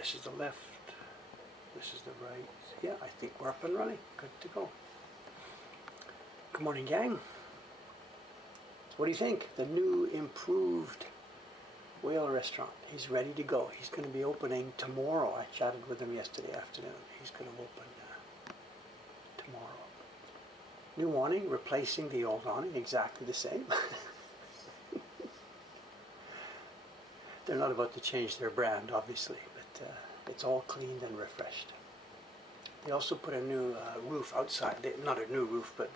this is the left, this is the right. Yeah, I think we're up and running. Good to go. Good morning, gang. So what do you think? The new improved whale restaurant. He's ready to go. He's going to be opening tomorrow. I chatted with him yesterday afternoon. He's going to open tomorrow. New awning, replacing the old awning, exactly the same. They're not about to change their brand, obviously, but it's all cleaned and refreshed. They also put a new roof outside. Not a new roof, but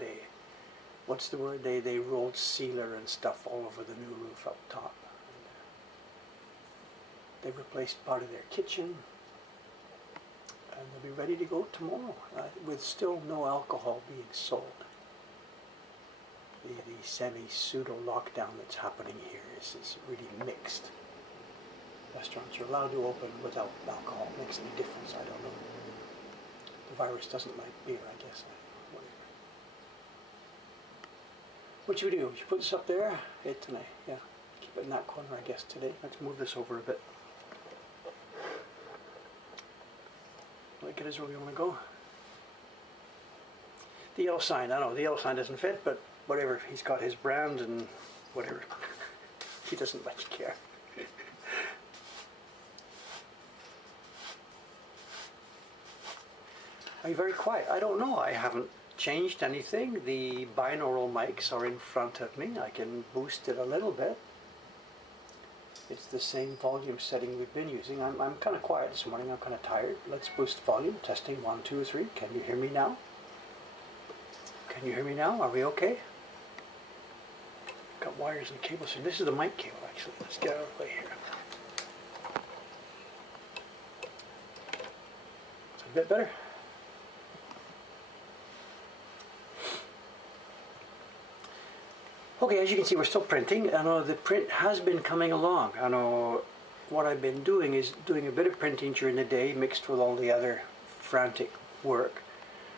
what's the word? They rolled sealer and stuff all over the new roof up top. They replaced part of their kitchen, and they'll be ready to go tomorrow with still no alcohol being sold. The semi-pseudo lockdown that's happening here is really mixed. Restaurants are allowed to open without alcohol. Makes any difference? I don't know. The virus doesn't like beer, I guess. Whatever. What should we do? Should we put this up there? Tonight, yeah. Keep it in that corner, I guess, today. Let's move this over a bit. Look at us where we want to go. The yellow sign, I know the yellow sign doesn't fit, but whatever. He's got his brand and whatever. He doesn't much care. Are you very quiet? I don't know. I haven't changed anything. The binaural mics are in front of me. I can boost it a little bit. It's the same volume setting we've been using. I'm kind of quiet this morning. I'm kind of tired. Let's boost volume. Testing 1, 2, 3. Can you hear me now? Can you hear me now? Are we okay? Got wires and cables here. This is the mic cable, actually. Let's get out of the way here. It's a bit better. Okay, as you can see, we're still printing. I know the print has been coming along. I know what I've been doing is doing a bit of printing during the day mixed with all the other frantic work.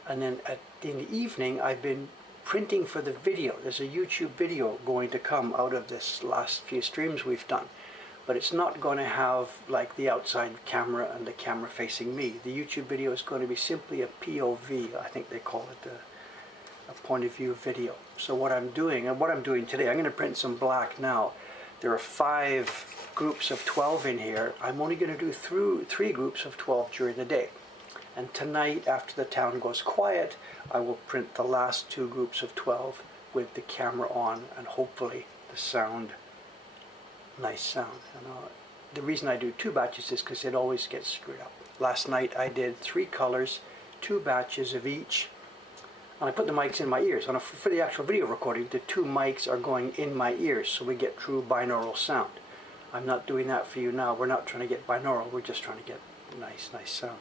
And then in the evening, I've been printing for the video. There's a YouTube video going to come out of this last few streams we've done. But it's not going to have like the outside camera and the camera facing me. The YouTube video is going to be simply a POV, I think they call it, a point of view video. So what I'm doing, and what I'm doing today, I'm going to print some black now. There are 5 groups of 12 in here. I'm only going to do 3 groups of 12 during the day. And tonight, after the town goes quiet, I will print the last 2 groups of 12 with the camera on and hopefully the sound, nice sound. The reason I do 2 batches is because it always gets screwed up. Last night I did 3 colors, 2 batches of each. And I put the mics in my ears. And for the actual video recording, the 2 mics are going in my ears, so we get true binaural sound. I'm not doing that for you now. We're not trying to get binaural. We're just trying to get nice sound.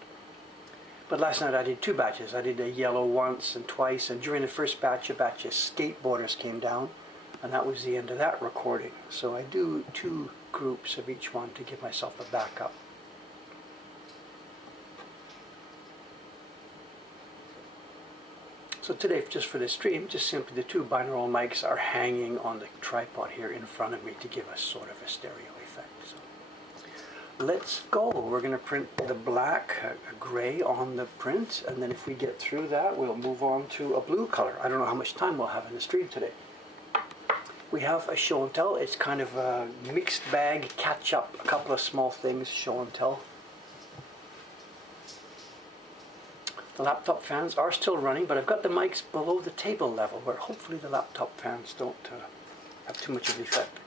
But last night I did 2 batches. I did a yellow once and twice, and during the first batch, a batch of skateboarders came down, and that was the end of that recording. So I do 2 groups of each one to give myself a backup. So today, just for this stream, just simply the 2 binaural mics are hanging on the tripod here in front of me to give us sort of a stereo effect. So let's go. We're going to print the black, a gray on the print, and then if we get through that, we'll move on to a blue color. I don't know how much time we'll have in the stream today. We have a show and tell. It's kind of a mixed bag, catch up, a couple of small things, show and tell. The laptop fans are still running, but I've got the mics below the table level where hopefully the laptop fans don't have too much of an effect.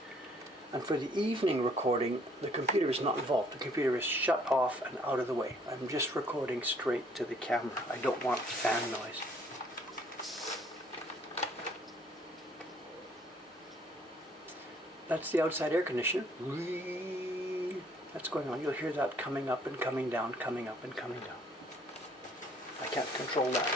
And for the evening recording, the computer is not involved. The computer is shut off and out of the way. I'm just recording straight to the camera. I don't want fan noise. That's the outside air conditioner. That's going on. You'll hear that coming up and coming down, coming up and coming down. I can't control that.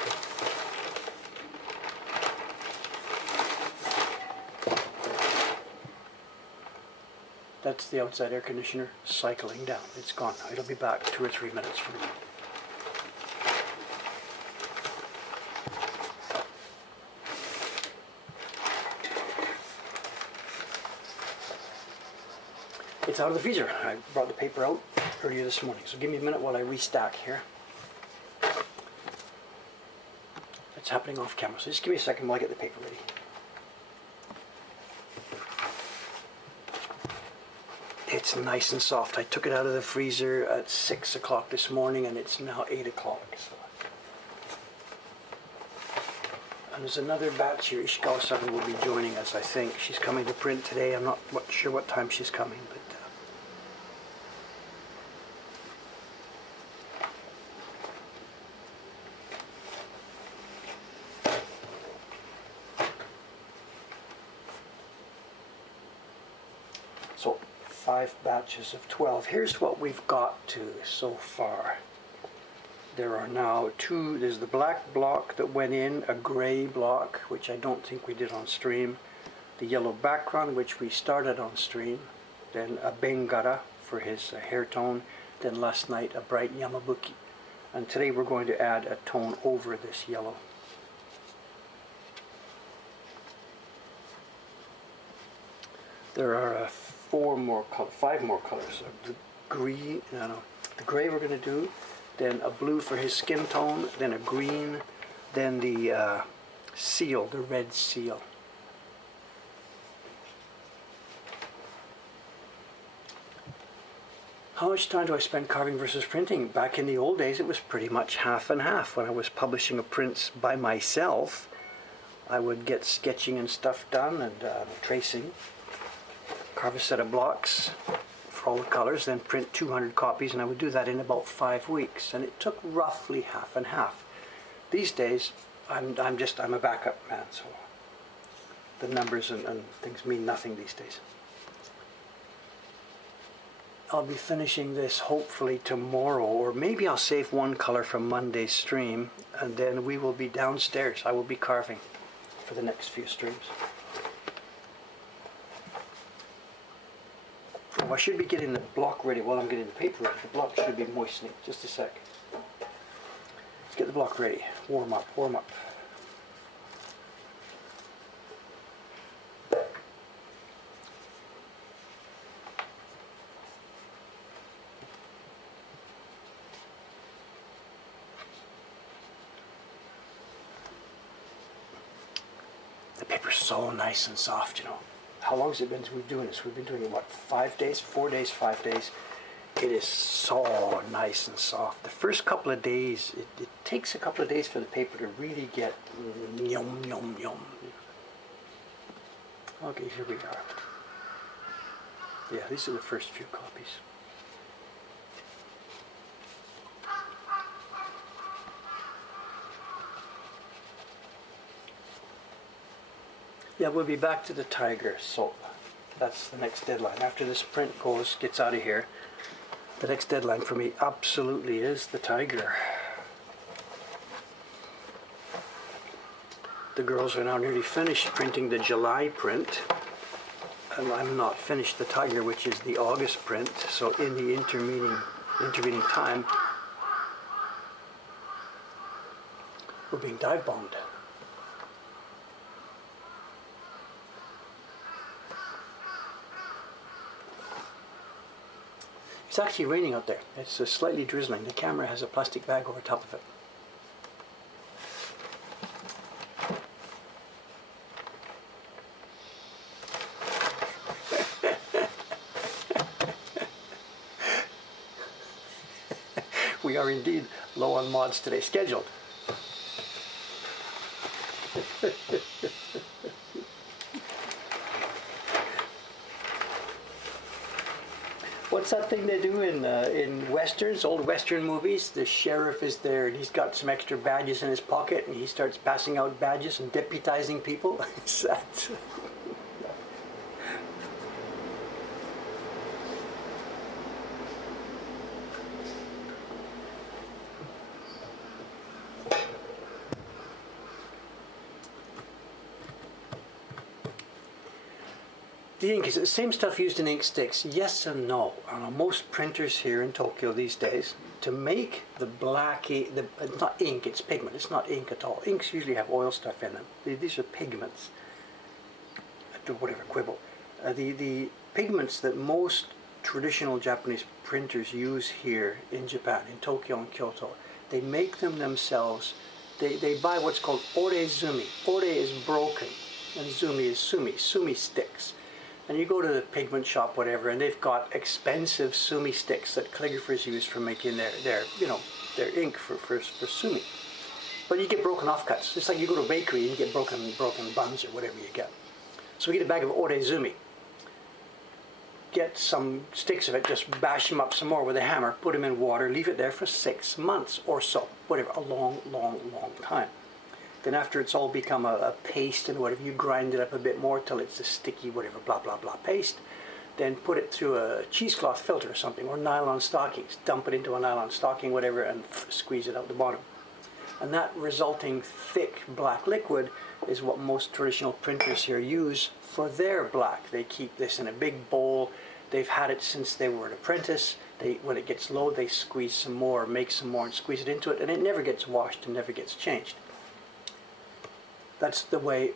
That's the outside air conditioner cycling down. It's gone now. It'll be back 2 or 3 minutes from now. It's out of the freezer. I brought the paper out earlier this morning, so give me a minute while I restack here. It's happening off camera, so just give me a second while I get the paper ready. It's nice and soft. I took it out of the freezer at 6 o'clock this morning and it's now 8 o'clock. So. And there's another batch here. Ishikawa-san will be joining us, I think. She's coming to print today. I'm not sure what time she's coming, but so 5 batches of 12. Here's what we've got to so far. There are now 2, there's the black block that went in, a gray block, which I don't think we did on stream, the yellow background, which we started on stream, then a Bengara for his hair tone, then last night a bright Yamabuki. And today we're going to add a tone over this yellow. There are 5 more colors. The green, the gray we're going to do, then a blue for his skin tone, then a green, then the seal, the red seal. How much time do I spend carving versus printing? Back in the old days, it was pretty much half and half. When I was publishing a prints by myself, I would get sketching and stuff done and tracing, carve a set of blocks for all the colors, then print 200 copies, and I would do that in about 5 weeks, and it took roughly half and half. These days, I'm a backup man, so the numbers and things mean nothing these days. I'll be finishing this hopefully tomorrow, or maybe I'll save one color from Monday's stream, and then we will be downstairs. I will be carving for the next few streams. Oh, I should be getting the block ready while I'm getting the paper ready. The block should be moistening. Just a sec. Let's get the block ready. Warm up, warm up. The paper's so nice and soft, you know. How long has it been since we've been doing this? We've been doing it, what, 5 days? 4 days, 5 days. It is so nice and soft. The first couple of days, it takes a couple of days for the paper to really get yum, yum, yum. Okay, here we are. Yeah, these are the first few copies. Yeah, we'll be back to the tiger, so that's the next deadline. After this print gets out of here, the next deadline for me absolutely is the tiger. The girls are now nearly finished printing the July print, and I'm not finished the tiger, which is the August print, so in the intervening time, we're being dive bombed. It's actually raining out there. It's slightly drizzling. The camera has a plastic bag over top of it. We are indeed low on mods today. Scheduled. What's that thing they do in westerns, old western movies? The sheriff is there and he's got some extra badges in his pocket and he starts passing out badges and deputizing people. Is that? The ink, is it the same stuff used in ink sticks? Yes and no. Most printers here in Tokyo these days, to make the black, it's not ink, it's pigment. It's not ink at all. Inks usually have oil stuff in them. These are pigments. Whatever, quibble. The pigments that most traditional Japanese printers use here in Japan, in Tokyo and Kyoto. They make them themselves. They buy what's called orezumi. Ore is broken, and zumi is sumi. Sumi sticks. And you go to the pigment shop, whatever, and they've got expensive sumi sticks that calligraphers use for making their ink for sumi. But you get broken offcuts. It's like you go to a bakery and you get broken buns or whatever you get. So we get a bag of orezumi. Get some sticks of it, just bash them up some more with a hammer, put them in water, leave it there for 6 months or so, whatever, a long time. Then after it's all become a paste and whatever, you grind it up a bit more till it's a sticky, whatever, blah, blah, blah paste. Then put it through a cheesecloth filter or something, or nylon stockings. Dump it into a nylon stocking, whatever, and squeeze it out the bottom. And that resulting thick black liquid is what most traditional printers here use for their black. They keep this in a big bowl. They've had it since they were an apprentice. When it gets low, they squeeze some more, make some more, and squeeze it into it, and it never gets washed and never gets changed. That's the way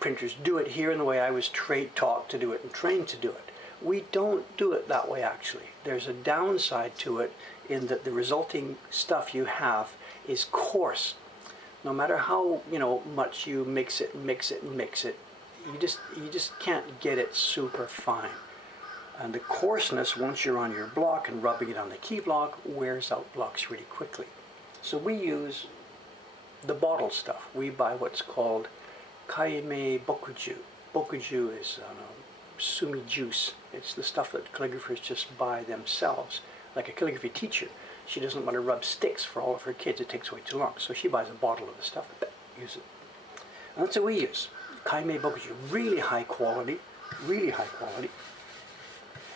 printers do it here, and the way I was taught to do it and trained to do it. We don't do it that way, actually. There's a downside to it in that the resulting stuff you have is coarse. No matter how much you mix it, you just can't get it super fine. And the coarseness, once you're on your block and rubbing it on the key block, wears out blocks really quickly. So we use the bottle stuff. We buy what's called Kaimei Bokuju. Bokuju is sumi juice. It's the stuff that calligraphers just buy themselves. Like a calligraphy teacher, she doesn't want to rub sticks for all of her kids. It takes way too long. So she buys a bottle of the stuff and use it. And that's what we use. Kaimei Bokuju, really high quality.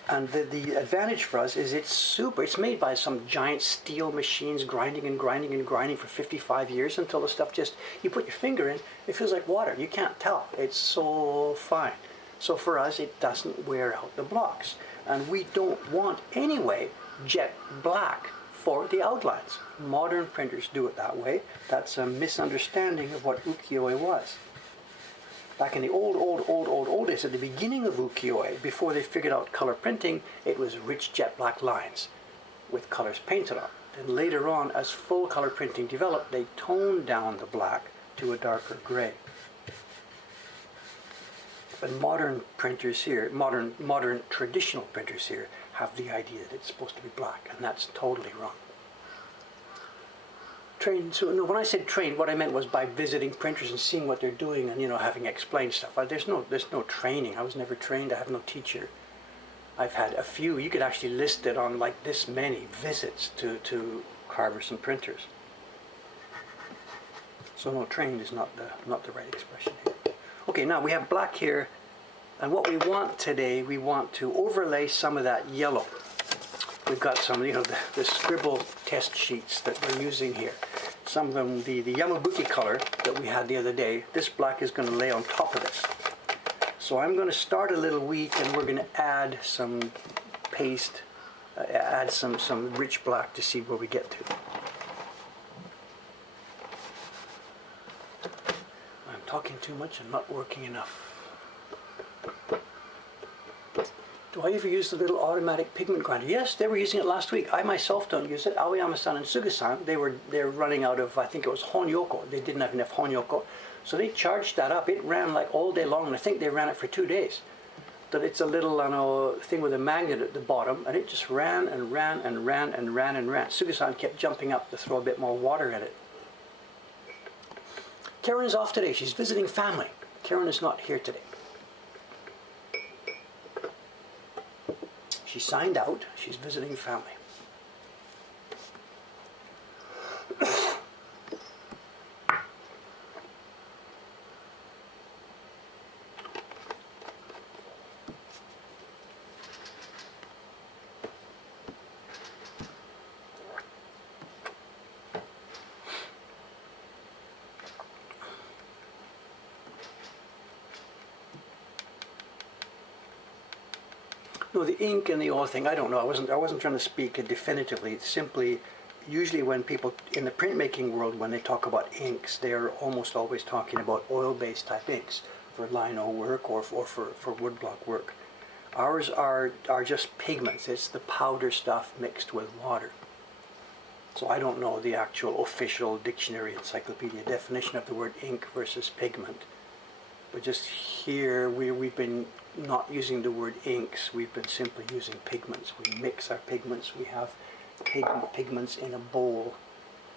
And the advantage for us is it's made by some giant steel machines grinding for 55 years until the stuff you put your finger in, it feels like water. You can't tell. It's so fine. So for us, it doesn't wear out the blocks. And we don't want, anyway, jet black for the outlines. Modern printers do it that way. That's a misunderstanding of what ukiyo-e was. Back in the old days, at the beginning of ukiyo-e, before they figured out color printing, it was rich jet black lines with colors painted on. Then later on, as full color printing developed, they toned down the black to a darker gray. But modern printers here, modern traditional printers here, have the idea that it's supposed to be black, and that's totally wrong. Trained, so no, when I said trained, what I meant was by visiting printers and seeing what they're doing and having explained stuff. There's no training. I was never trained. I have no teacher. I've had a few. You could actually list it on like this many visits to carvers and printers. So no, trained is not the right expression here. Okay, now we have black here, and what we want today, we want to overlay some of that yellow. We've got some, the scribble test sheets that we're using here. Some of them, the Yamabuki color that we had the other day, this black is going to lay on top of this. So I'm going to start a little weak, and we're going to add some paste, add some rich black to see where we get to. I'm talking too much and not working enough. Do I ever use the little automatic pigment grinder? Yes, they were using it last week. I myself don't use it. Aoyama-san and Suga-san, they're running out of, I think it was Honyoko. They didn't have enough Honyoko. So they charged that up. It ran like all day long, and I think they ran it for 2 days. That it's a little thing with a magnet at the bottom, and it just ran and ran and ran and ran and ran. Suga-san kept jumping up to throw a bit more water in it. Karen is off today. She's visiting family. Karen is not here today. She signed out. She's visiting family. No, the ink and the oil thing, I don't know. I wasn't trying to speak definitively. It's simply, usually when people in the printmaking world, when they talk about inks, they're almost always talking about oil-based type inks for lino work or for woodblock work. Ours are just pigments. It's the powder stuff mixed with water. So I don't know the actual official dictionary encyclopedia definition of the word ink versus pigment. But just here, we've been not using the word inks, we've been simply using pigments. We mix our pigments, we have pigments in a bowl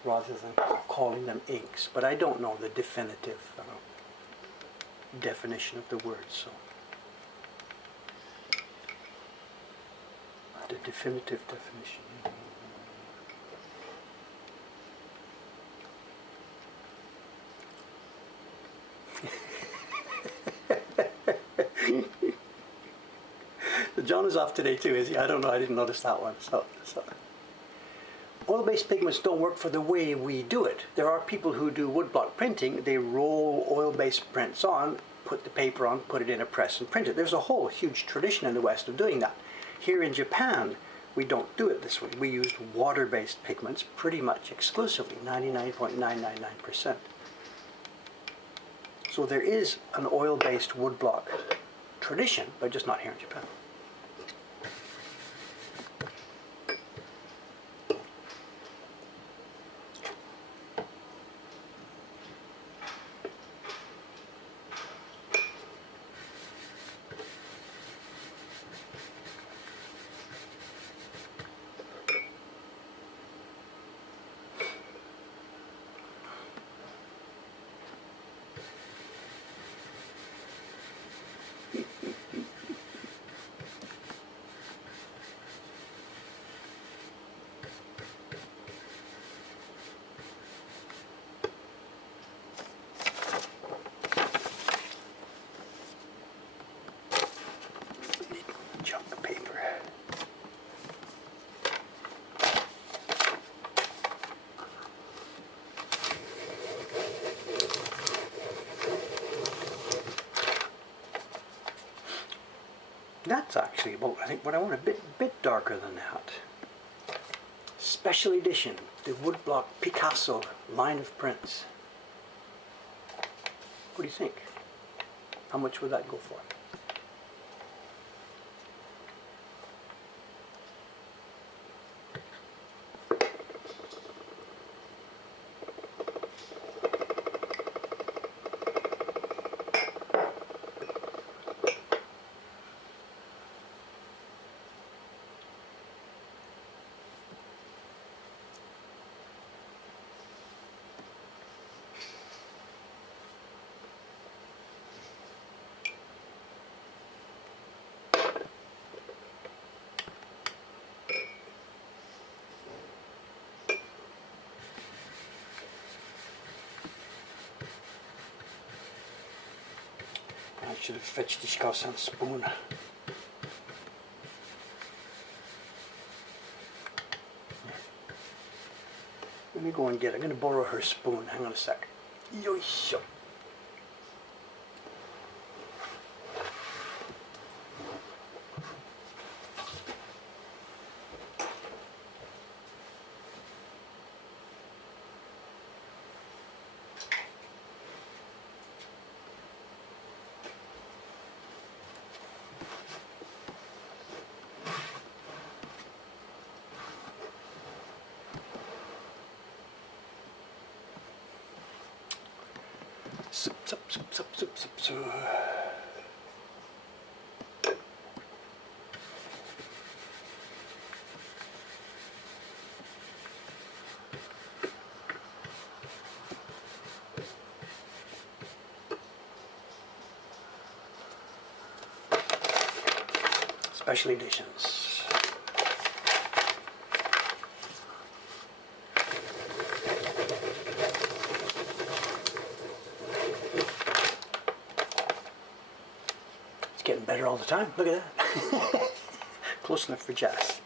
rather than calling them inks. But I don't know the definitive definition of the word, so. The definitive definition. John is off today too, is he? I don't know, I didn't notice that one. So. Oil-based pigments don't work for the way we do it. There are people who do woodblock printing. They roll oil-based prints on, put the paper on, put it in a press and print it. There's a whole huge tradition in the West of doing that. Here in Japan, we don't do it this way. We use water-based pigments pretty much exclusively, 99.999%. So there is an oil-based woodblock tradition, but just not here in Japan. That's actually about, I think, what I want, a bit darker than that. Special edition, the woodblock Picasso line of prints. What do you think? How much would that go for? I should have fetched the Shikasan spoon. Let me go and get it. I'm going to borrow her spoon. Hang on a sec. Yoisho. Special editions. It's getting better all the time. Look at that. Close enough for Jazz.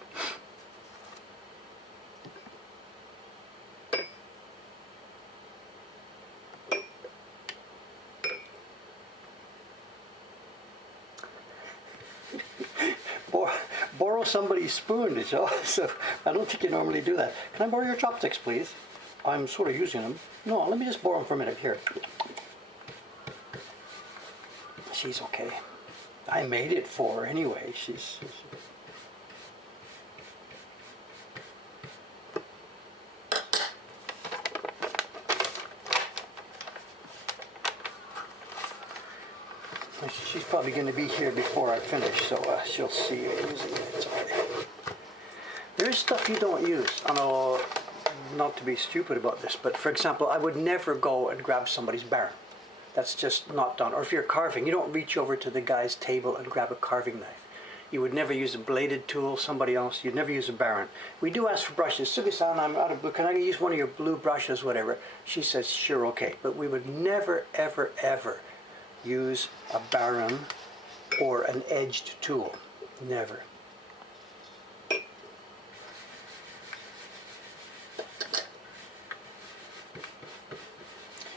Borrow somebody's spoon, did you? So I don't think you normally do that. Can I borrow your chopsticks, please? I'm sort of using them. No, let me just borrow them for a minute. Here. She's okay. I made it for her anyway. She's probably going to be here before I finish, so she'll see it using it. It's okay. There's stuff you don't use. I know, not to be stupid about this, but for example, I would never go and grab somebody's barren. That's just not done. Or if you're carving, you don't reach over to the guy's table and grab a carving knife. You would never use a bladed tool, somebody else. You'd never use a barren. We do ask for brushes. Sugi-san, I'm out of blue. Can I use one of your blue brushes, whatever? She says, sure, okay. But we would never, ever, ever use a barren or an edged tool. Never.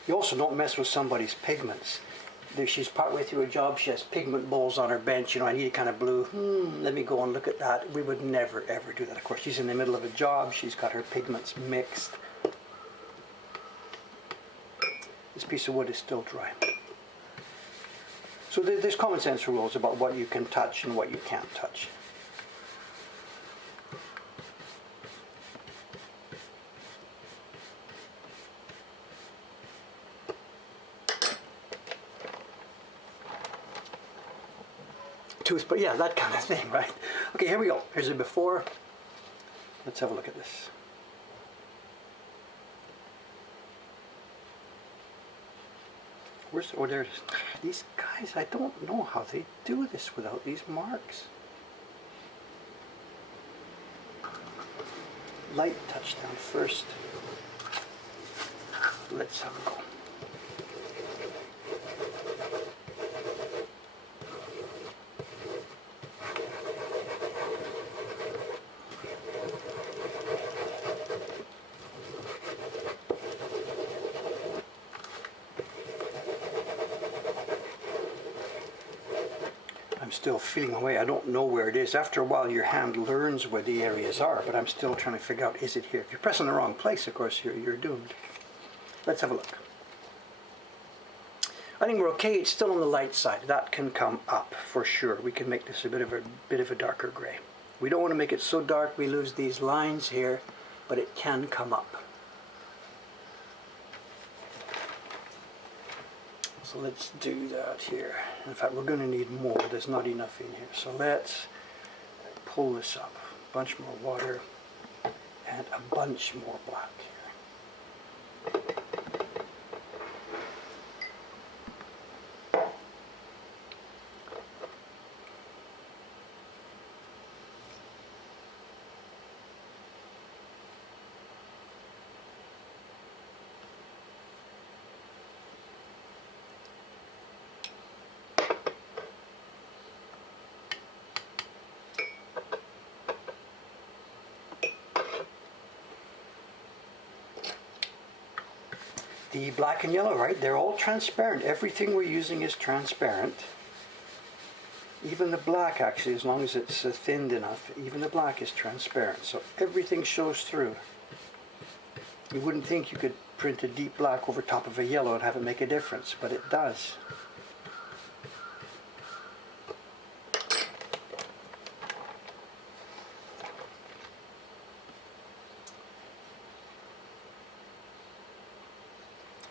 You also don't mess with somebody's pigments. She's partway through a job, she has pigment bowls on her bench, I need a kind of blue, let me go and look at that. We would never ever do that. Of course, she's in the middle of a job, she's got her pigments mixed. This piece of wood is still dry. So there's common sense rules about what you can touch and what you can't touch. But yeah, that kind of thing, right? Okay, here we go. Here's a before. Let's have a look at this. Oh, there it is. These guys, I don't know how they do this without these marks. Light touchdown first. Let's have a go. Still feeling away. I don't know where it is. After a while your hand learns where the areas are, but I'm still trying to figure out, is it here? If you're pressing the wrong place, of course, you're doomed. Let's have a look. I think we're okay. It's still on the light side. That can come up for sure. We can make this a bit of a darker gray. We don't want to make it so dark we lose these lines here, but it can come up. So let's do that here. In fact, we're going to need more. There's not enough in here. So let's pull this up. A bunch more water and a bunch more black here. The black and yellow, right? They're all transparent. Everything we're using is transparent. Even the black, actually, as long as it's thinned enough, even the black is transparent. So everything shows through. You wouldn't think you could print a deep black over top of a yellow and have it make a difference, but it does.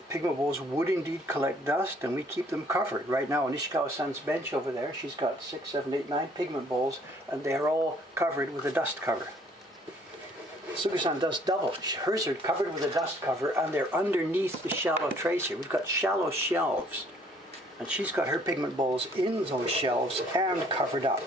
Pigment bowls would indeed collect dust, and we keep them covered. Right now on Ishikawa-san's bench over there, she's got 6, 7, 8, 9 pigment bowls, and they're all covered with a dust cover. Sugi-san does double. Hers are covered with a dust cover, and they're underneath the shallow trays here. We've got shallow shelves, and she's got her pigment bowls in those shelves and covered up.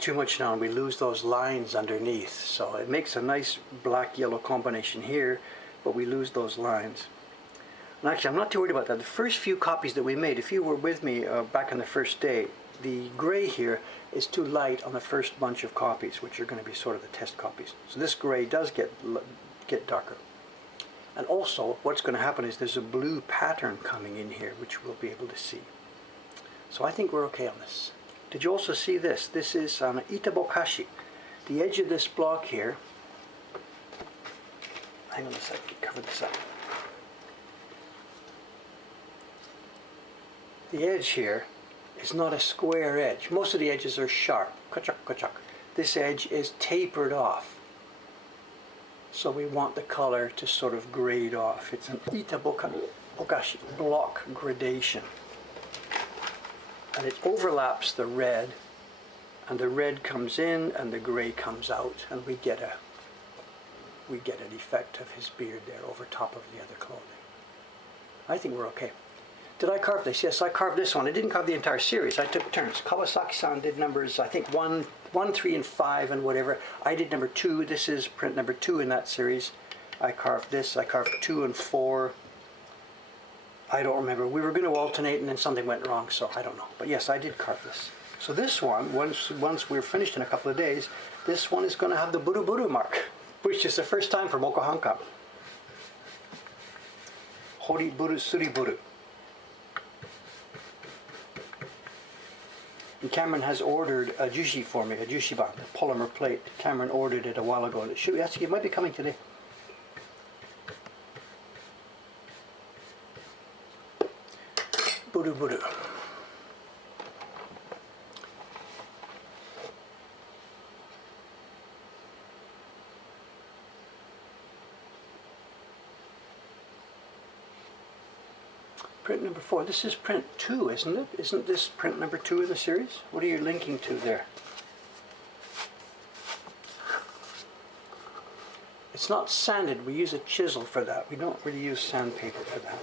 Too much now and we lose those lines underneath, so it makes a nice black yellow combination here, but we lose those lines. And actually I'm not too worried about that. The first few copies that we made, if you were with me back on the first day, the gray here is too light on the first bunch of copies, which are going to be sort of the test copies. So this gray does get darker. And also what's going to happen is there's a blue pattern coming in here which we'll be able to see. So I think we're okay on this. Did you also see this? This is on Itabokashi. The edge of this block here, hang on a second, cover this up. The edge here is not a square edge. Most of the edges are sharp. Kachak, kachak. This edge is tapered off. So we want the color to sort of grade off. It's an Itabokashi block gradation. And it overlaps the red, and the red comes in and the gray comes out, and we get an effect of his beard there over top of the other clothing. I think we're okay. Did I carve this? Yes, I carved this one. I didn't carve the entire series. I took turns. Kawasaki-san did numbers, I think 1, 3, and 5 and whatever. I did number 2. This is print number 2 in that series. I carved this. I carved 2 and 4. I don't remember. We were going to alternate and then something went wrong, so I don't know. But yes, I did carve this. So this one, once we're finished in a couple of days, this one is going to have the Buru Buru mark, which is the first time for Moko Hankan. Hori Buru Suri Buru. And Cameron has ordered a jushi for me, a jushiban, a polymer plate. Cameron ordered it a while ago. It might be coming today. Buru Buru. Print number 4. This is print 2, isn't it? Isn't this print number 2 in the series? What are you linking to there? It's not sanded. We use a chisel for that. We don't really use sandpaper for that.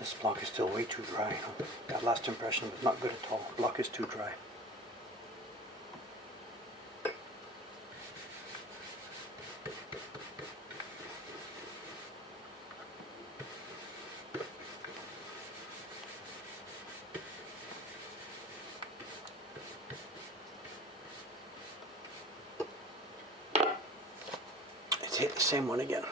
This block is still way too dry. That last impression was not good at all. The block is too dry. It's hit the same one again.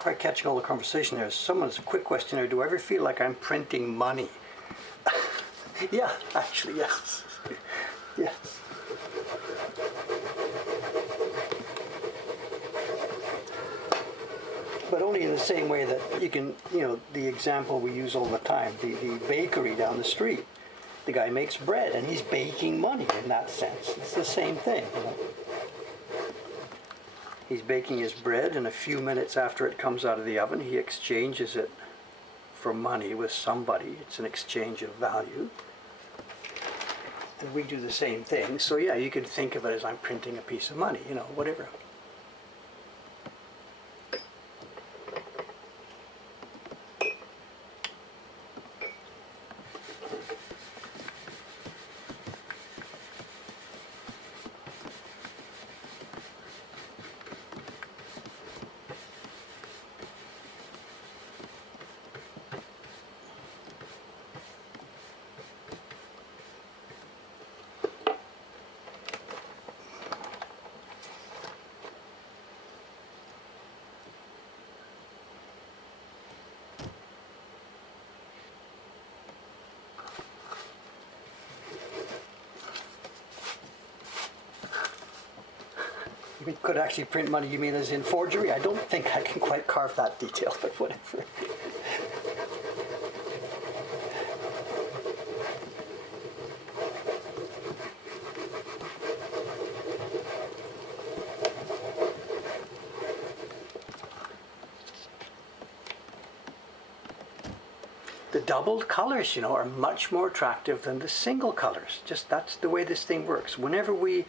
Probably catching all the conversation there. Someone's quick question there. Do I ever feel like I'm printing money? Yeah, actually, yes. Yes. But only in the same way that you can, the example we use all the time, the bakery down the street. The guy makes bread and he's baking money in that sense. It's the same thing. He's baking his bread, and a few minutes after it comes out of the oven, he exchanges it for money with somebody. It's an exchange of value. And we do the same thing. So yeah, you could think of it as I'm printing a piece of money, whatever. We could actually print money, you mean as in forgery? I don't think I can quite carve that detail, but whatever. The doubled colors, are much more attractive than the single colors. Just that's the way this thing works. Whenever we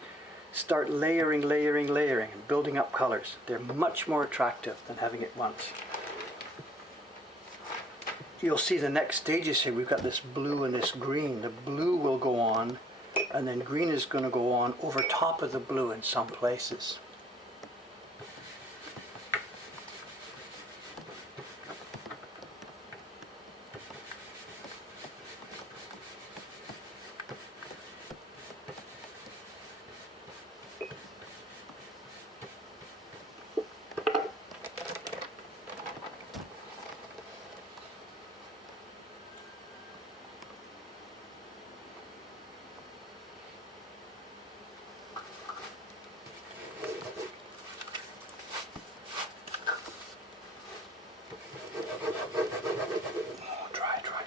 start layering, and building up colors, they're much more attractive than having it once. You'll see the next stages here. We've got this blue and this green. The blue will go on, and then green is going to go on over top of the blue in some places.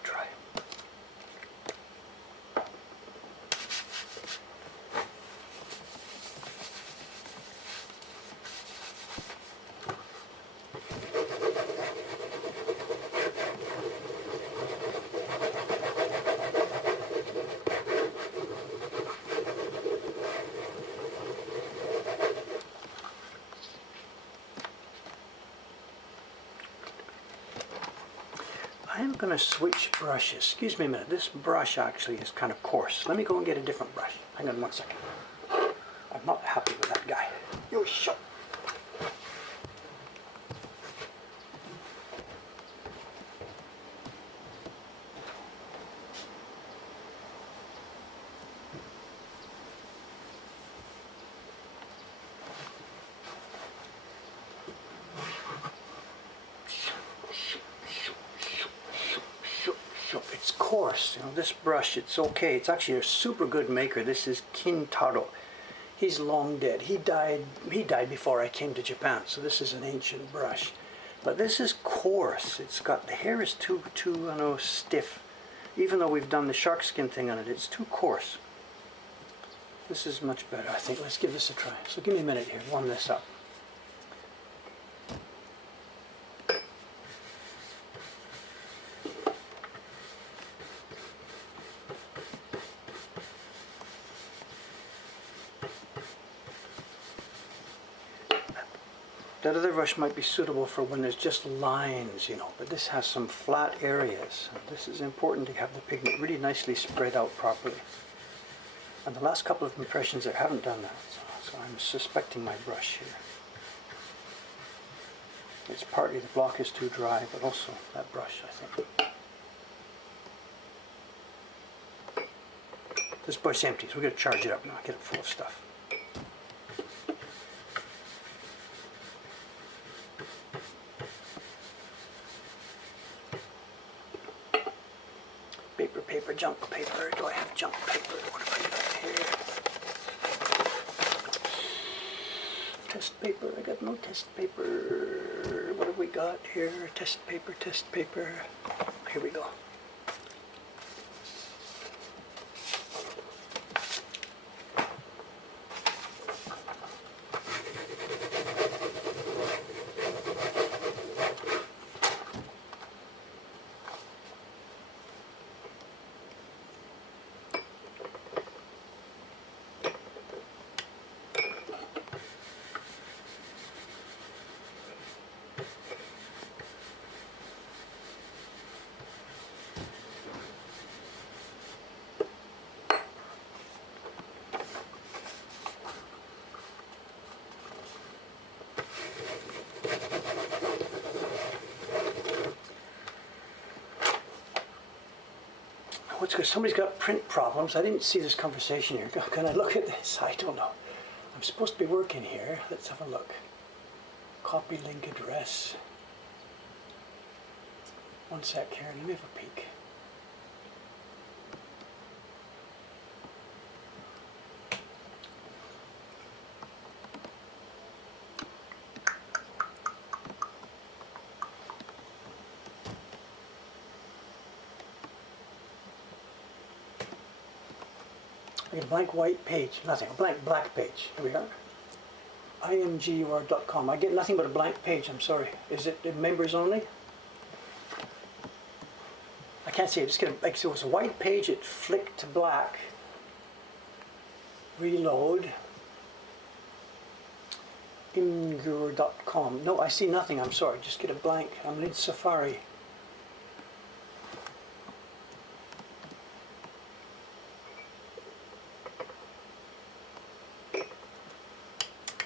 Try. I'm going to switch brushes. Excuse me a minute. This brush actually is kind of coarse. Let me go and get a different brush. Hang on one second. I'm not happy with that guy. Yo, shut. It's coarse, this brush, it's okay. It's actually a super good maker. This is Kintaro. He's long dead. He died before I came to Japan, so this is an ancient brush. But this is coarse. It's got, the hair is too stiff. Even though we've done the shark skin thing on it, it's too coarse. This is much better, I think. Let's give this a try. So give me a minute here, warm this up. That other brush might be suitable for when there's just lines, but this has some flat areas. This is important to have the pigment really nicely spread out properly. And the last couple of impressions I haven't done that, so I'm suspecting my brush here. It's partly the block is too dry, but also that brush, I think. This brush is empty, so we're going to charge it up now, get it full of stuff. paper, junk paper. Do I have junk paper? What have I got here? Test paper. I got no test paper. What have we got here? Test paper, test paper. Here we go. What's good? Somebody's got print problems. I didn't see this conversation here. Can I look at this? I don't know. I'm supposed to be working here. Let's have a look. Copy link address. One sec here. Let me have a peek. I get a blank white page, nothing, a blank black page. Here we are. imgur.com. I get nothing but a blank page, I'm sorry. Is it members only? I can't see it. Just get a, like, so it was a white page, it flicked to black. Reload. imgur.com. No, I see nothing, I'm sorry. Just get a blank. I'm in Safari.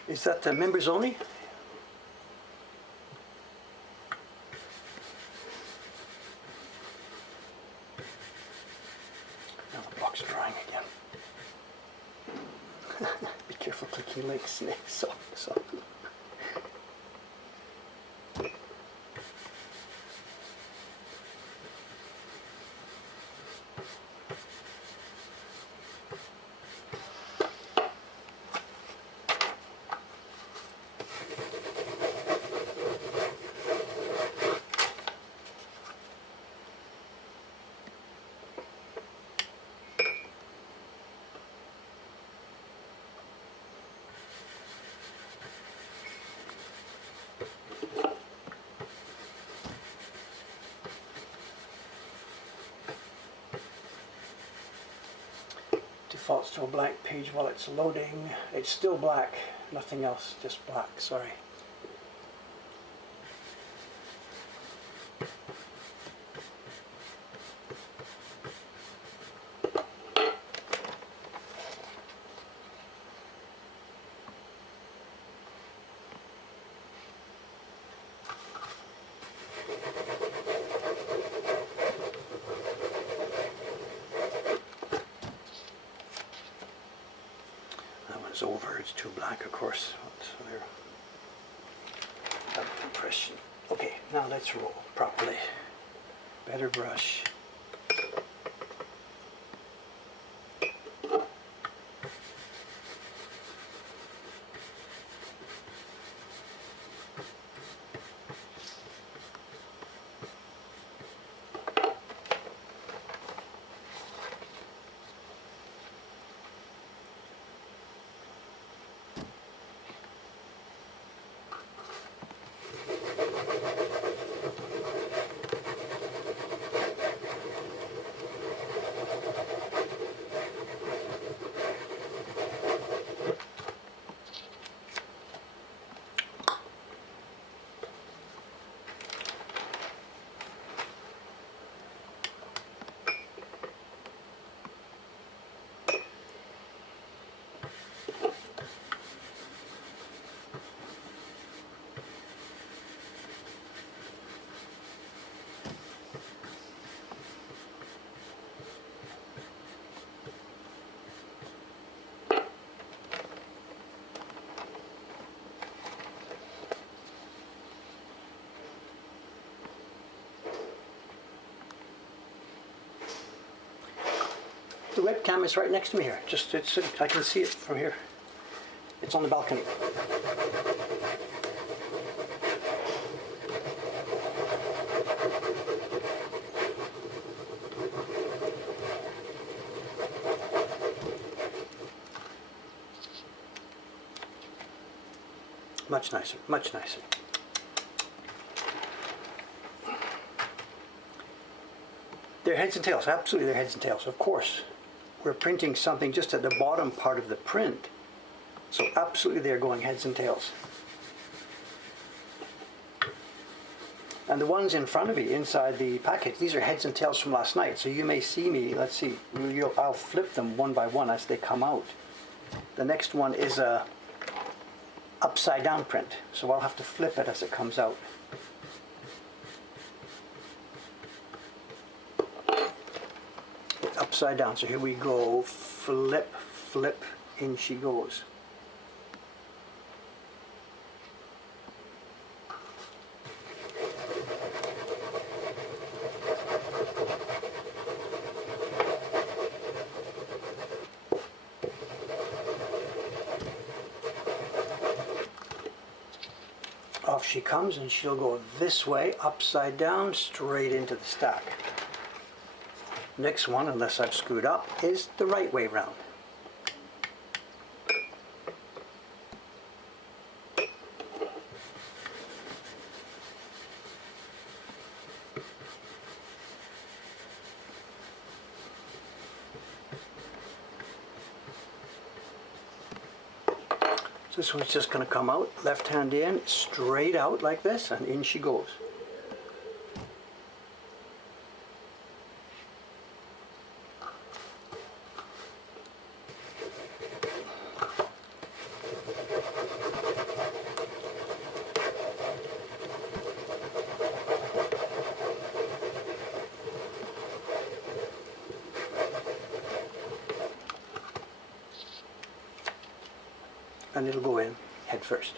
Is that members only? Now the box drying again. Be careful clicking links, Nick. So. Defaults to a blank page while it's loading. It's still black, nothing else, just black, sorry. Over, it's too black, of course. So there. That impression. Okay, now let's roll properly. Better brush. The webcam is right next to me here. I can see it from here. It's on the balcony. Much nicer, much nicer. They're heads and tails, absolutely they're heads and tails, of course. We're printing something just at the bottom part of the print. So absolutely they're going heads and tails. And the ones in front of me, inside the package, these are heads and tails from last night. So you may see me, let's see, I'll flip them one by one as they come out. The next one is a upside down print, so I'll have to flip it as it comes out. It's upside down, so here we go, flip, flip, in she goes. Off she comes, and she'll go this way, upside down, straight into the stack. Next one, unless I've screwed up, is the right way round. This one's just going to come out, left hand in, straight out like this, and in she goes. And it'll go in head first.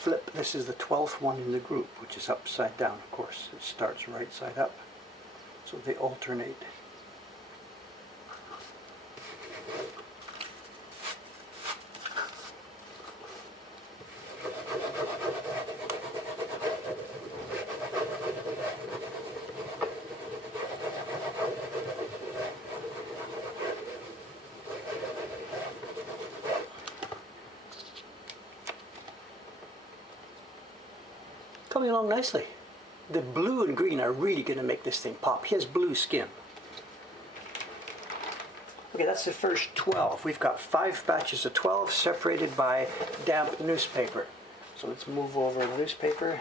Flip, this is the 12th one in the group, which is upside down, of course. It starts right side up, so they alternate. Coming along nicely. The blue and green are really going to make this thing pop. He has blue skin. Okay, that's the first 12. We've got 5 batches of 12 separated by damp newspaper. So let's move over the newspaper.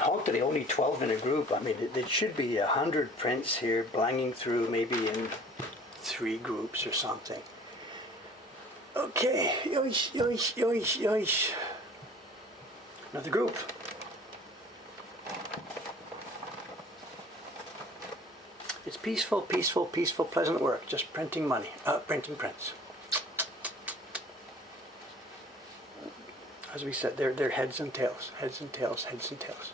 Hopefully only 12 in a group. I mean, it should be 100 prints here, blanging through maybe in 3 groups or something. Okay, yoish, yoish, yoish, yoish. Another group. It's peaceful, peaceful, peaceful, pleasant work. Just printing money, printing prints. As we said, they're heads and tails, heads and tails, heads and tails.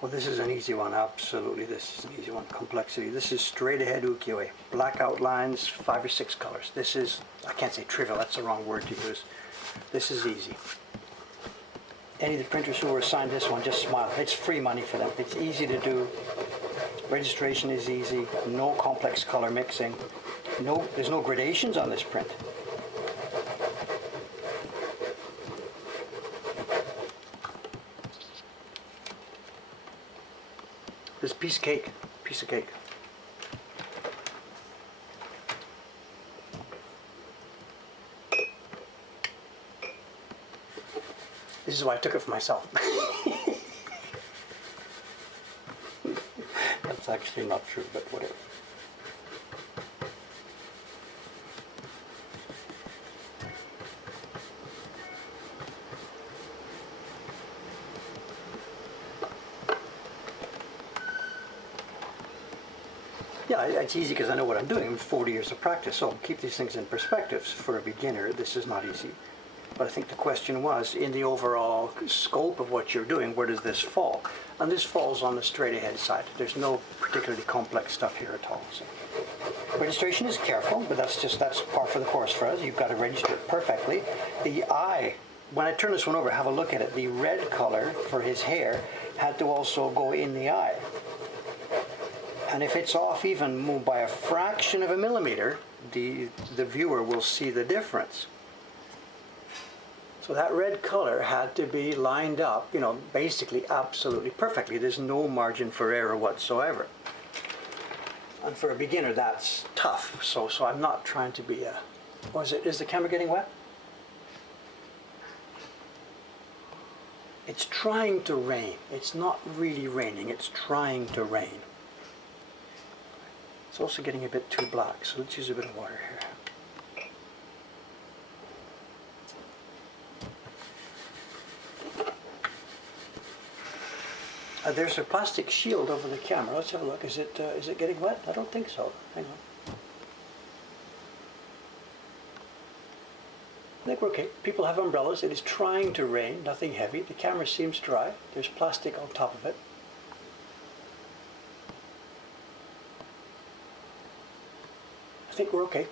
Well, this is an easy one, absolutely. This is an easy one. Complexity. This is straight ahead ukiyo-e. Black outlines, 5 or 6 colors. This is, I can't say trivial, that's the wrong word to use. This is easy. Any of the printers who were assigned this one, just smile. It's free money for them. It's easy to do. Registration is easy. No complex color mixing. There's no gradations on this print. This piece of cake. Piece of cake. This is why I took it for myself. That's actually not true, but whatever. Yeah, it's easy because I know what I'm doing. I'm 40 years of practice, so keep these things in perspective. For a beginner, this is not easy. But I think the question was, in the overall scope of what you're doing, where does this fall? And this falls on the straight ahead side. There's no particularly complex stuff here at all. So. Registration is careful, but that's par for the course for us. You've got to register it perfectly. The eye, when I turn this one over, have a look at it. The red color for his hair had to also go in the eye. And if it's off even by a fraction of a millimeter, the viewer will see the difference. So that red color had to be lined up, basically absolutely perfectly. There's no margin for error whatsoever. And for a beginner, that's tough. So I'm not trying to be is the camera getting wet? It's trying to rain. It's not really raining. It's trying to rain. It's also getting a bit too black, so let's use a bit of water here. There's a plastic shield over the camera. Let's have a look. Is it getting wet? I don't think so. Hang on. I think we're okay. People have umbrellas. It is trying to rain. Nothing heavy. The camera seems dry. There's plastic on top of it. I think we're okay.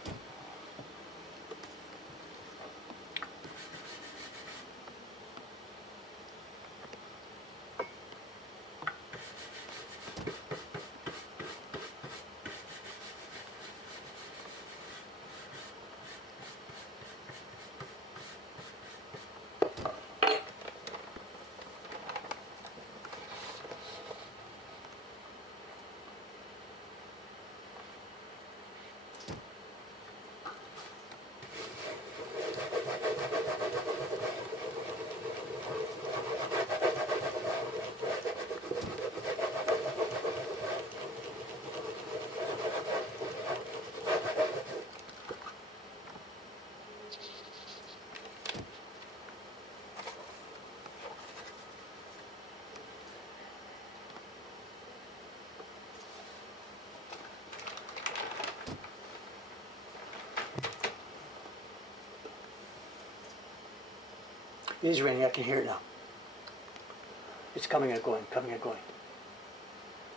It is raining. I can hear it now. It's coming and going, coming and going.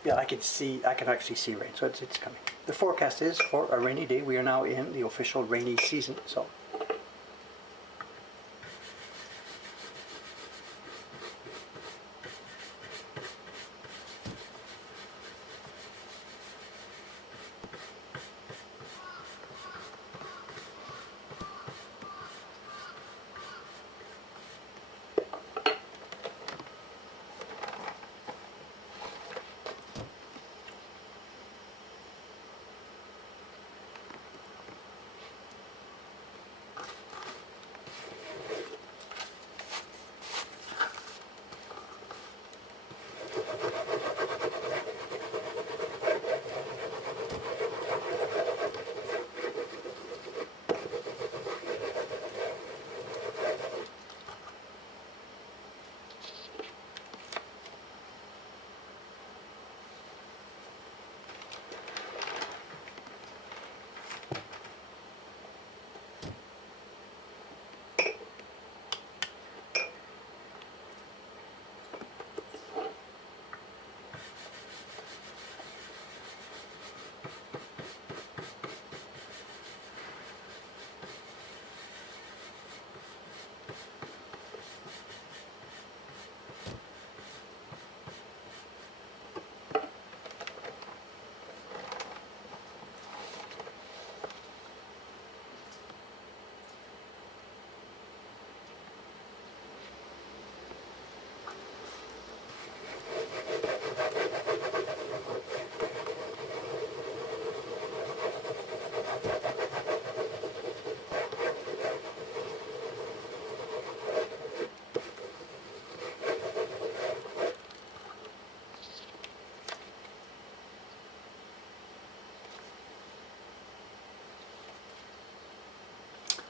Yeah, I can actually see rain, so it's coming. The forecast is for a rainy day. We are now in the official rainy season, so.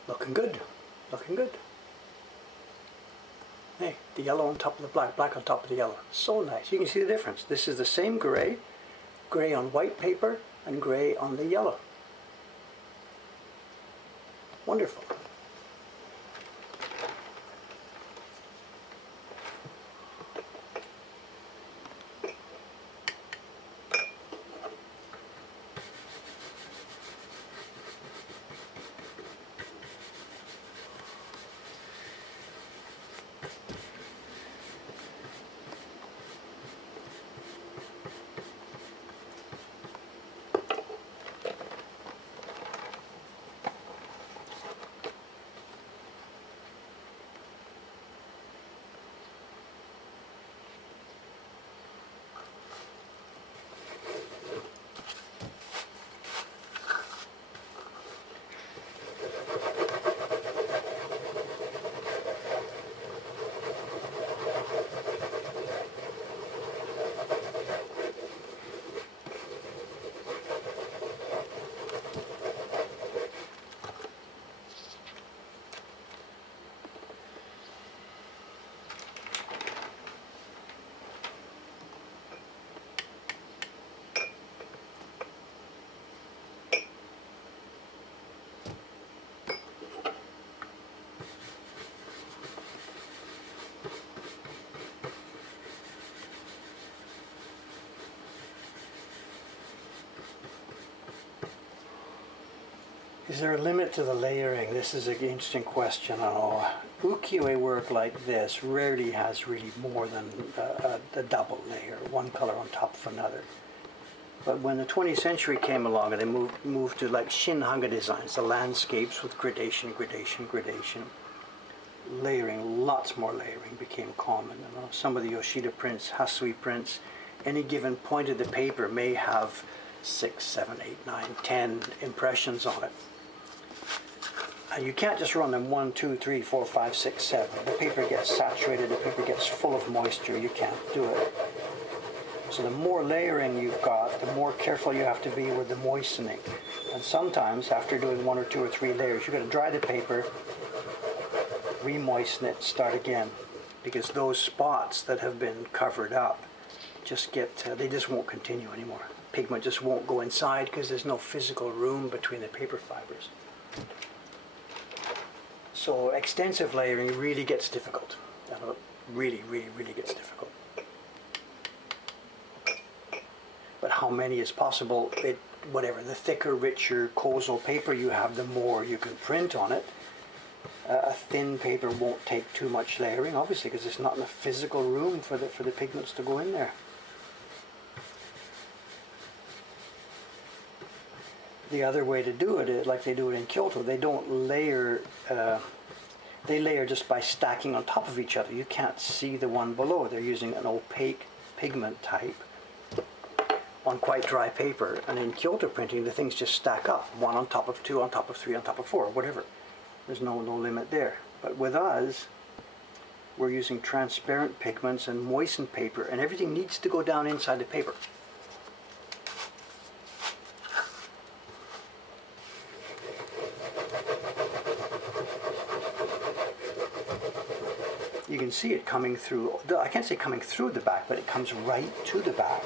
Looking good, looking good. Hey, the yellow on top of the black, black on top of the yellow. So nice. You can see the difference. This is the same gray, gray on white paper and gray on the yellow. Wonderful. Is there a limit to the layering? This is an interesting question. Ukiyo-e work like this rarely has really more than a double layer, one color on top of another. But when the 20th century came along and they moved to like Shinhanga designs, the landscapes with gradation, gradation, gradation, layering, lots more layering became common. Some of the Yoshida prints, Hasui prints, any given point of the paper may have 6, 7, 8, 9, 10 impressions on it. And you can't just run them 1, 2, 3, 4, 5, 6, 7. The paper gets saturated, the paper gets full of moisture, you can't do it. So the more layering you've got, the more careful you have to be with the moistening. And sometimes, after doing 1 or 2 or 3 layers, you've got to dry the paper, re-moisten it, start again. Because those spots that have been covered up just they just won't continue anymore. Pigment just won't go inside because there's no physical room between the paper fibers. So extensive layering really gets difficult. Really, really, really gets difficult. But how many is possible? Whatever, the thicker, richer Kozo paper you have, the more you can print on it. A thin paper won't take too much layering, obviously, because there's not enough physical room for the pigments to go in there. The other way to do it, like they do it in Kyoto, they don't layer, they layer just by stacking on top of each other. You can't see the one below. They're using an opaque pigment type on quite dry paper. And in Kyoto printing, the things just stack up, 1 on top of 2, on top of 3, on top of 4, whatever. There's no limit there. But with us, we're using transparent pigments and moistened paper, and everything needs to go down inside the paper. You can see it coming through, I can't say coming through the back, but it comes right to the back.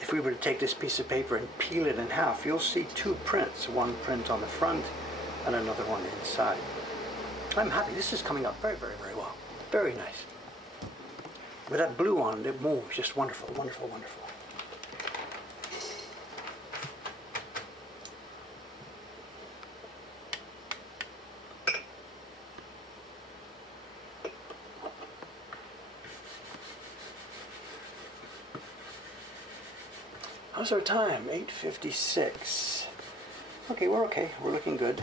If we were to take this piece of paper and peel it in half, you'll see 2 prints, one print on the front and another one inside. I'm happy. This is coming out very, very, very well. Very nice. With that blue on, it moves just wonderful, wonderful, wonderful. How's our time? 8:56. Okay, we're okay. We're looking good.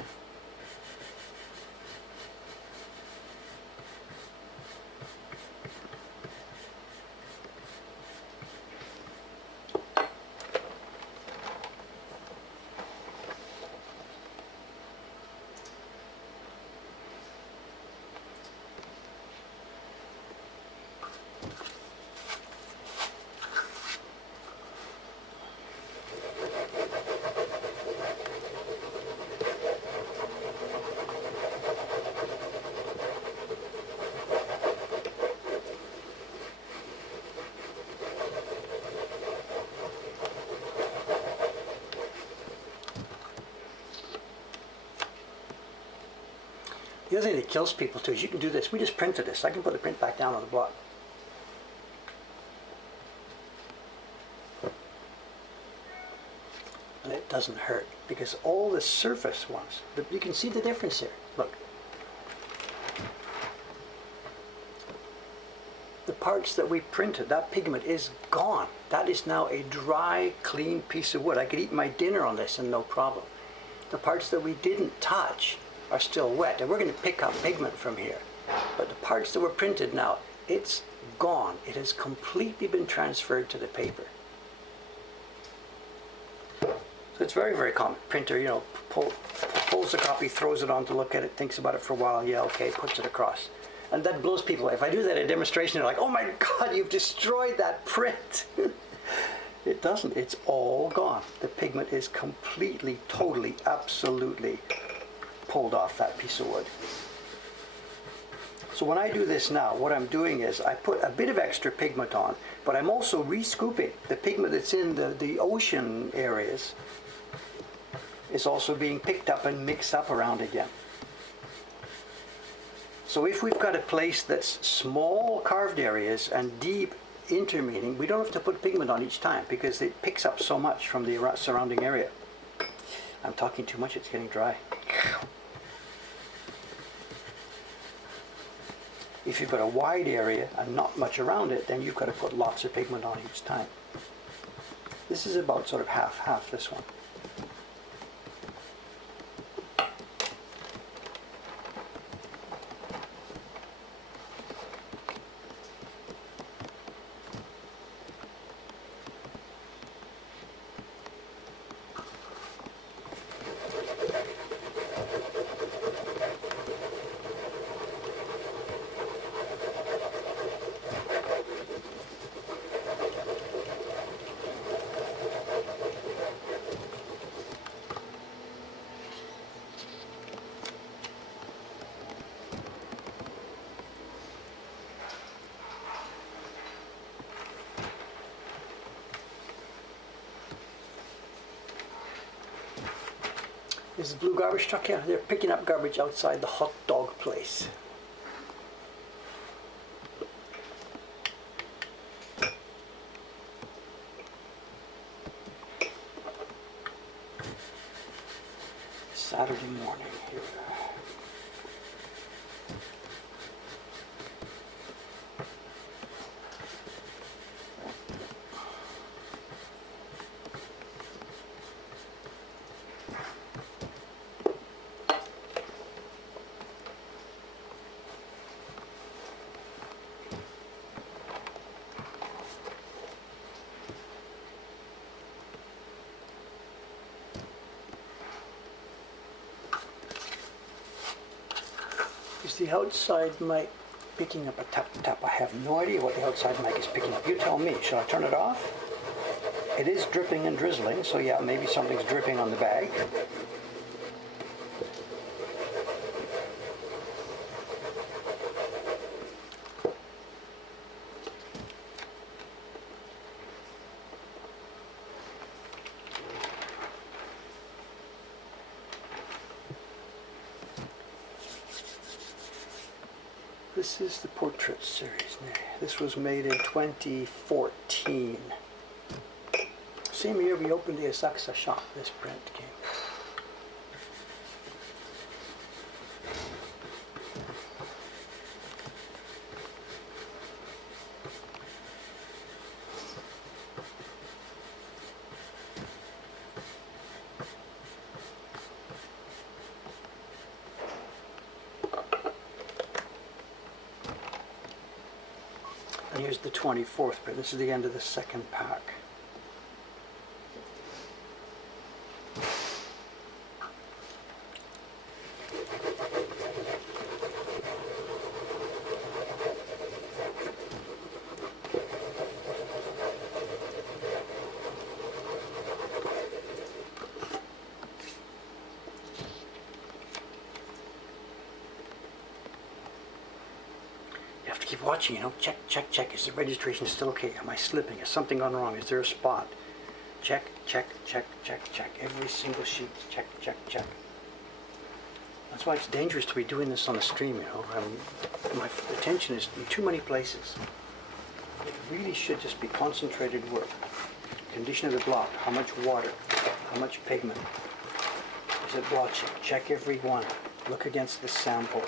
The other thing that kills people too is you can do this. We just printed this. I can put the print back down on the block. And it doesn't hurt because all the surface ones, you can see the difference here. Look. The parts that we printed, that pigment is gone. That is now a dry, clean piece of wood. I could eat my dinner on this and no problem. The parts that we didn't touch are still wet, and we're going to pick up pigment from here. But the parts that were printed now, it's gone. It has completely been transferred to the paper. So it's very, very common. Printer, you know, pulls the copy, throws it on to look at it, thinks about it for a while, yeah, okay, puts it across. And that blows people away. If I do that at a demonstration, they're like, oh my God, you've destroyed that print. It doesn't. It's all gone. The pigment is completely, totally, absolutely pulled off that piece of wood. So when I do this now, what I'm doing is I put a bit of extra pigment on, but I'm also re-scooping. The pigment that's in the ocean areas is also being picked up and mixed up around again. So if we've got a place that's small carved areas and deep intermeaning, we don't have to put pigment on each time because it picks up so much from the surrounding area. I'm talking too much, it's getting dry. If you've got a wide area and not much around it, then you've got to put lots of pigment on each time. This is about sort of half, this one. This is blue garbage truck here. They're picking up garbage outside the hot dog place. Saturday morning here. Is the outside mic picking up a tap tap? I have no idea what the outside mic is picking up. You tell me. Shall I turn it off? It is dripping and drizzling, so yeah, maybe something's dripping on the bag. This is the Portrait series. This was made in 2014. Same year we opened the Asakusa shop, this print came. And here's the 24th print. This is the end of the second pack. Keep watching, you know, check, check, check. Is the registration still okay? Am I slipping? Is something gone wrong? Is there a spot? Check, check, check, check, check. Every single sheet, check, check, check. That's why it's dangerous to be doing this on a stream, you know. My attention is in too many places. It really should just be concentrated work. Condition of the block, how much water, how much pigment. Is it blotching? Check every one. Look against the sample.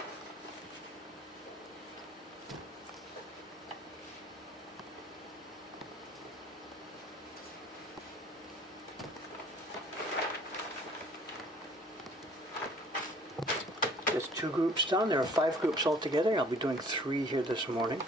There's 2 groups done. There are 5 groups altogether. I'll be doing 3 here this morning.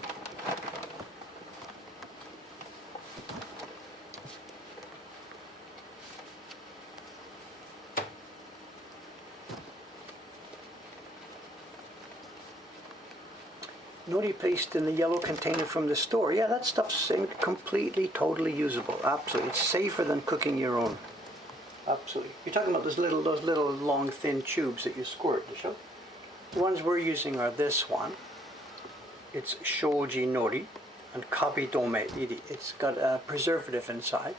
Nori paste in the yellow container from the store. Yeah, that stuff's completely, totally usable. Absolutely. It's safer than cooking your own. Absolutely. You're talking about those little long, thin tubes that you squirt, Michelle? The ones we're using are this one. It's Shoji Nori and Kabidome Iri. It's got a preservative inside.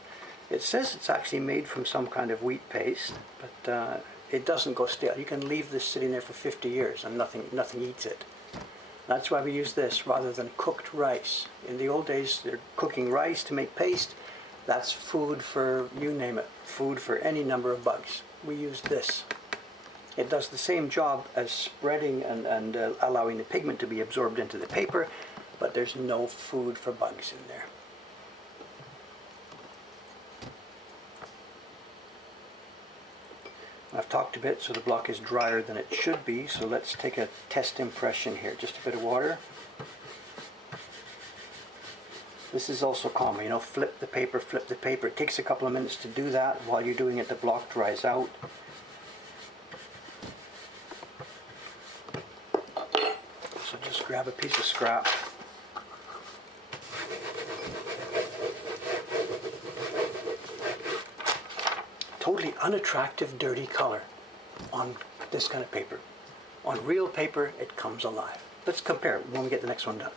It says it's actually made from some kind of wheat paste, but it doesn't go stale. You can leave this sitting there for 50 years and nothing eats it. That's why we use this rather than cooked rice. In the old days, they're cooking rice to make paste. That's food for, you name it, food for any number of bugs. We use this. It does the same job as spreading and allowing the pigment to be absorbed into the paper, but there's no food for bugs in there. I've talked a bit, so the block is drier than it should be, so let's take a test impression here. Just a bit of water. This is also common, you know, flip the paper, flip the paper. It takes a couple of minutes to do that. While you're doing it, the block dries out. So just grab a piece of scrap. Totally unattractive, dirty color on this kind of paper. On real paper, it comes alive. Let's compare when we get the next one done.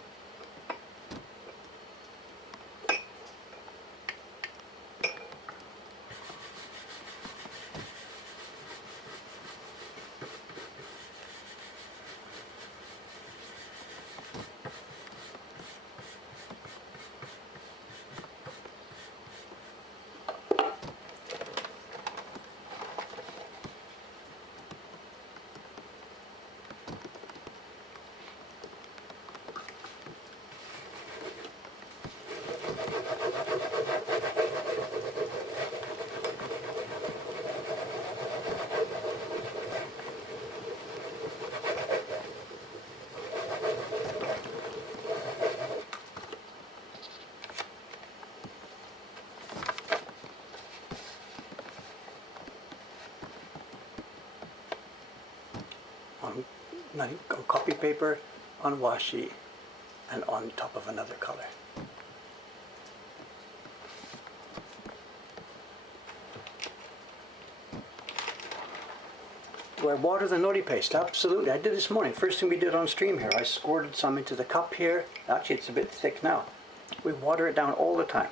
On copy paper, on washi, and on top of another color. Do I water the nori paste? Absolutely. I did this morning. First thing we did on stream here. I squirted some into the cup here. Actually, it's a bit thick now. We water it down all the time.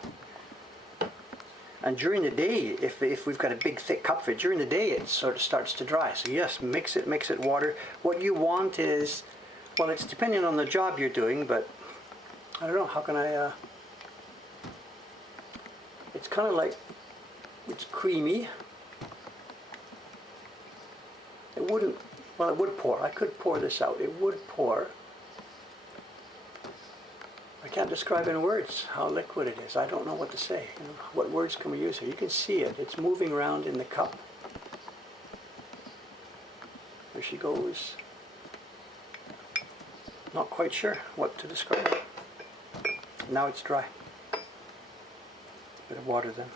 And during the day, if we've got a big thick cup for it, during the day it sort of starts to dry. So yes, mix it, water. What you want is, well, it's depending on the job you're doing, but I don't know, how can I, it's kind of like, it's creamy. It wouldn't, well, it would pour. I could pour this out. It would pour. I can't describe in words how liquid it is. I don't know what to say. You know, what words can we use here? You can see it. It's moving around in the cup. There she goes. Not quite sure what to describe. Now it's dry. Bit of water then.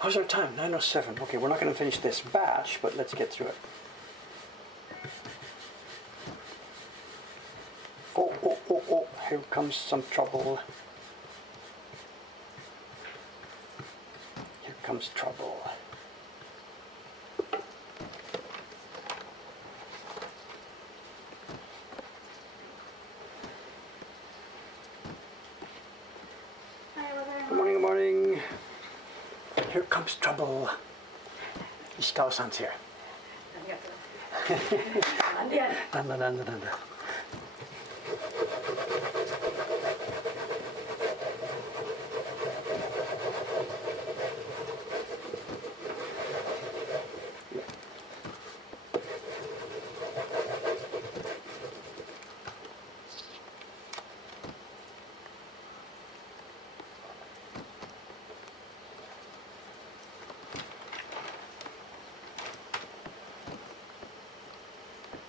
How's our time? 9:07. Okay, we're not going to finish this batch, but let's get through it. 4, oh, here comes some trouble. Here comes trouble. Good morning, good morning. Here comes trouble. Ishikawa-san's here. ありがとう。なんでやねん。なんだなんだなんだ。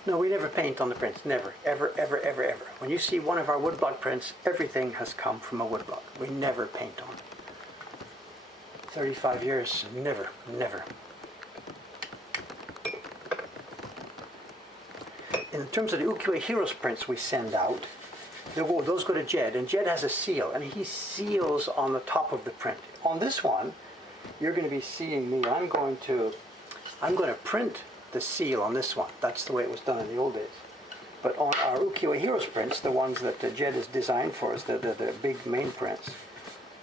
No, we never paint on the prints. Never. Ever, ever, ever, ever. When you see one of our woodblock prints, everything has come from a woodblock. We never paint on it. 35 years, never, never. In terms of the Ukiyo-e Heroes prints we send out, those go to Jed, and Jed has a seal, and he seals on the top of the print. On this one, you're going to be seeing me. I'm going to print the seal on this one. That's the way it was done in the old days. But on our Ukiyo-e Heroes prints, the ones that Jed has designed for us, the big main prints,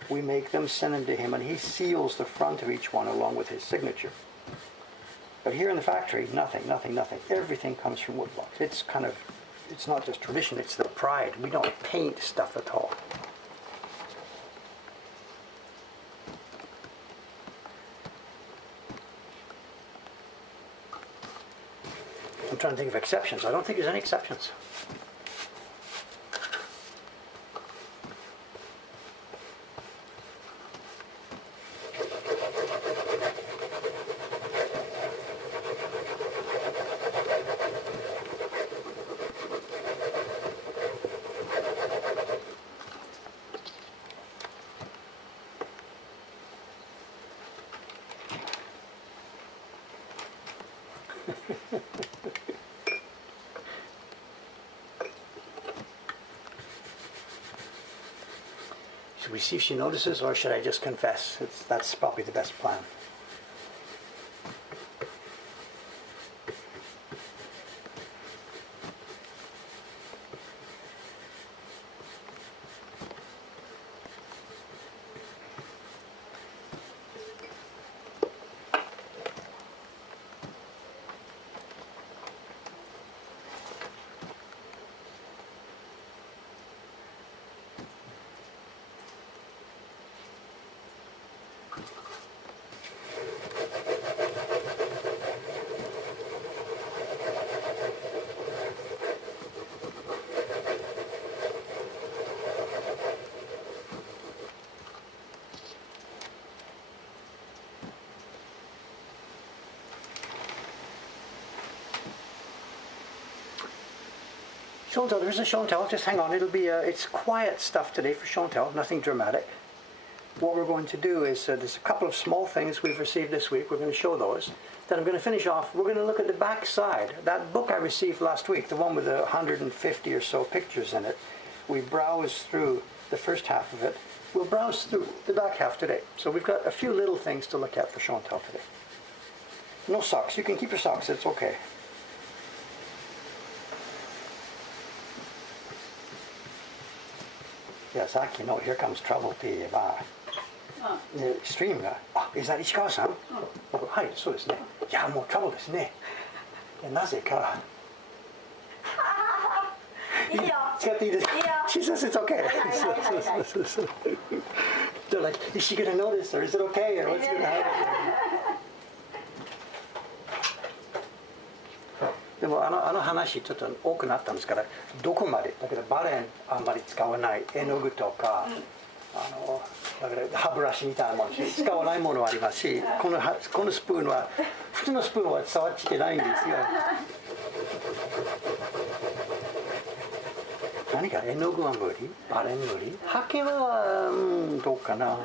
we make them, send them to him, and he seals the front of each one along with his signature. But here in the factory, nothing, nothing, nothing. Everything comes from woodblocks. It's not just tradition, it's the pride. We don't paint stuff at all. I'm trying to think of exceptions. I don't think there's any exceptions. Should we see if she notices, or should I just confess? That's probably the best plan. Show and tell, there is a show and tell, just hang on, it's quiet stuff today for show and tell, nothing dramatic. What we're going to do is, there's a couple of small things we've received this week, we're going to show those. Then I'm going to finish off, we're going to look at the back side. That book I received last week, the one with the 150 or so pictures in it, we browsed through the first half of it. We'll browse through the back half today. So we've got a few little things to look at for show and tell today. No socks, you can keep your socks, it's okay. Yeah, さっきの Here Comes Trouble って言えば、ストリームが、is that 石川さん？はい、そうですね。いや、もう trouble ですね。なぜか。いいよ。使っていいですか？いいよ。She says it's okay. They're like, is she gonna notice or is it okay or what's gonna happen? でもあの話ちょっと多くなったんですから、どこまでだからバレンあんまり使わない絵の具とか、だから歯ブラシみたいなもの使わないものはありますし、このスプーンは普通のスプーンは触っちゃいけないんですよ。何か絵の具は無理、バレン無理、ハケはどうかな。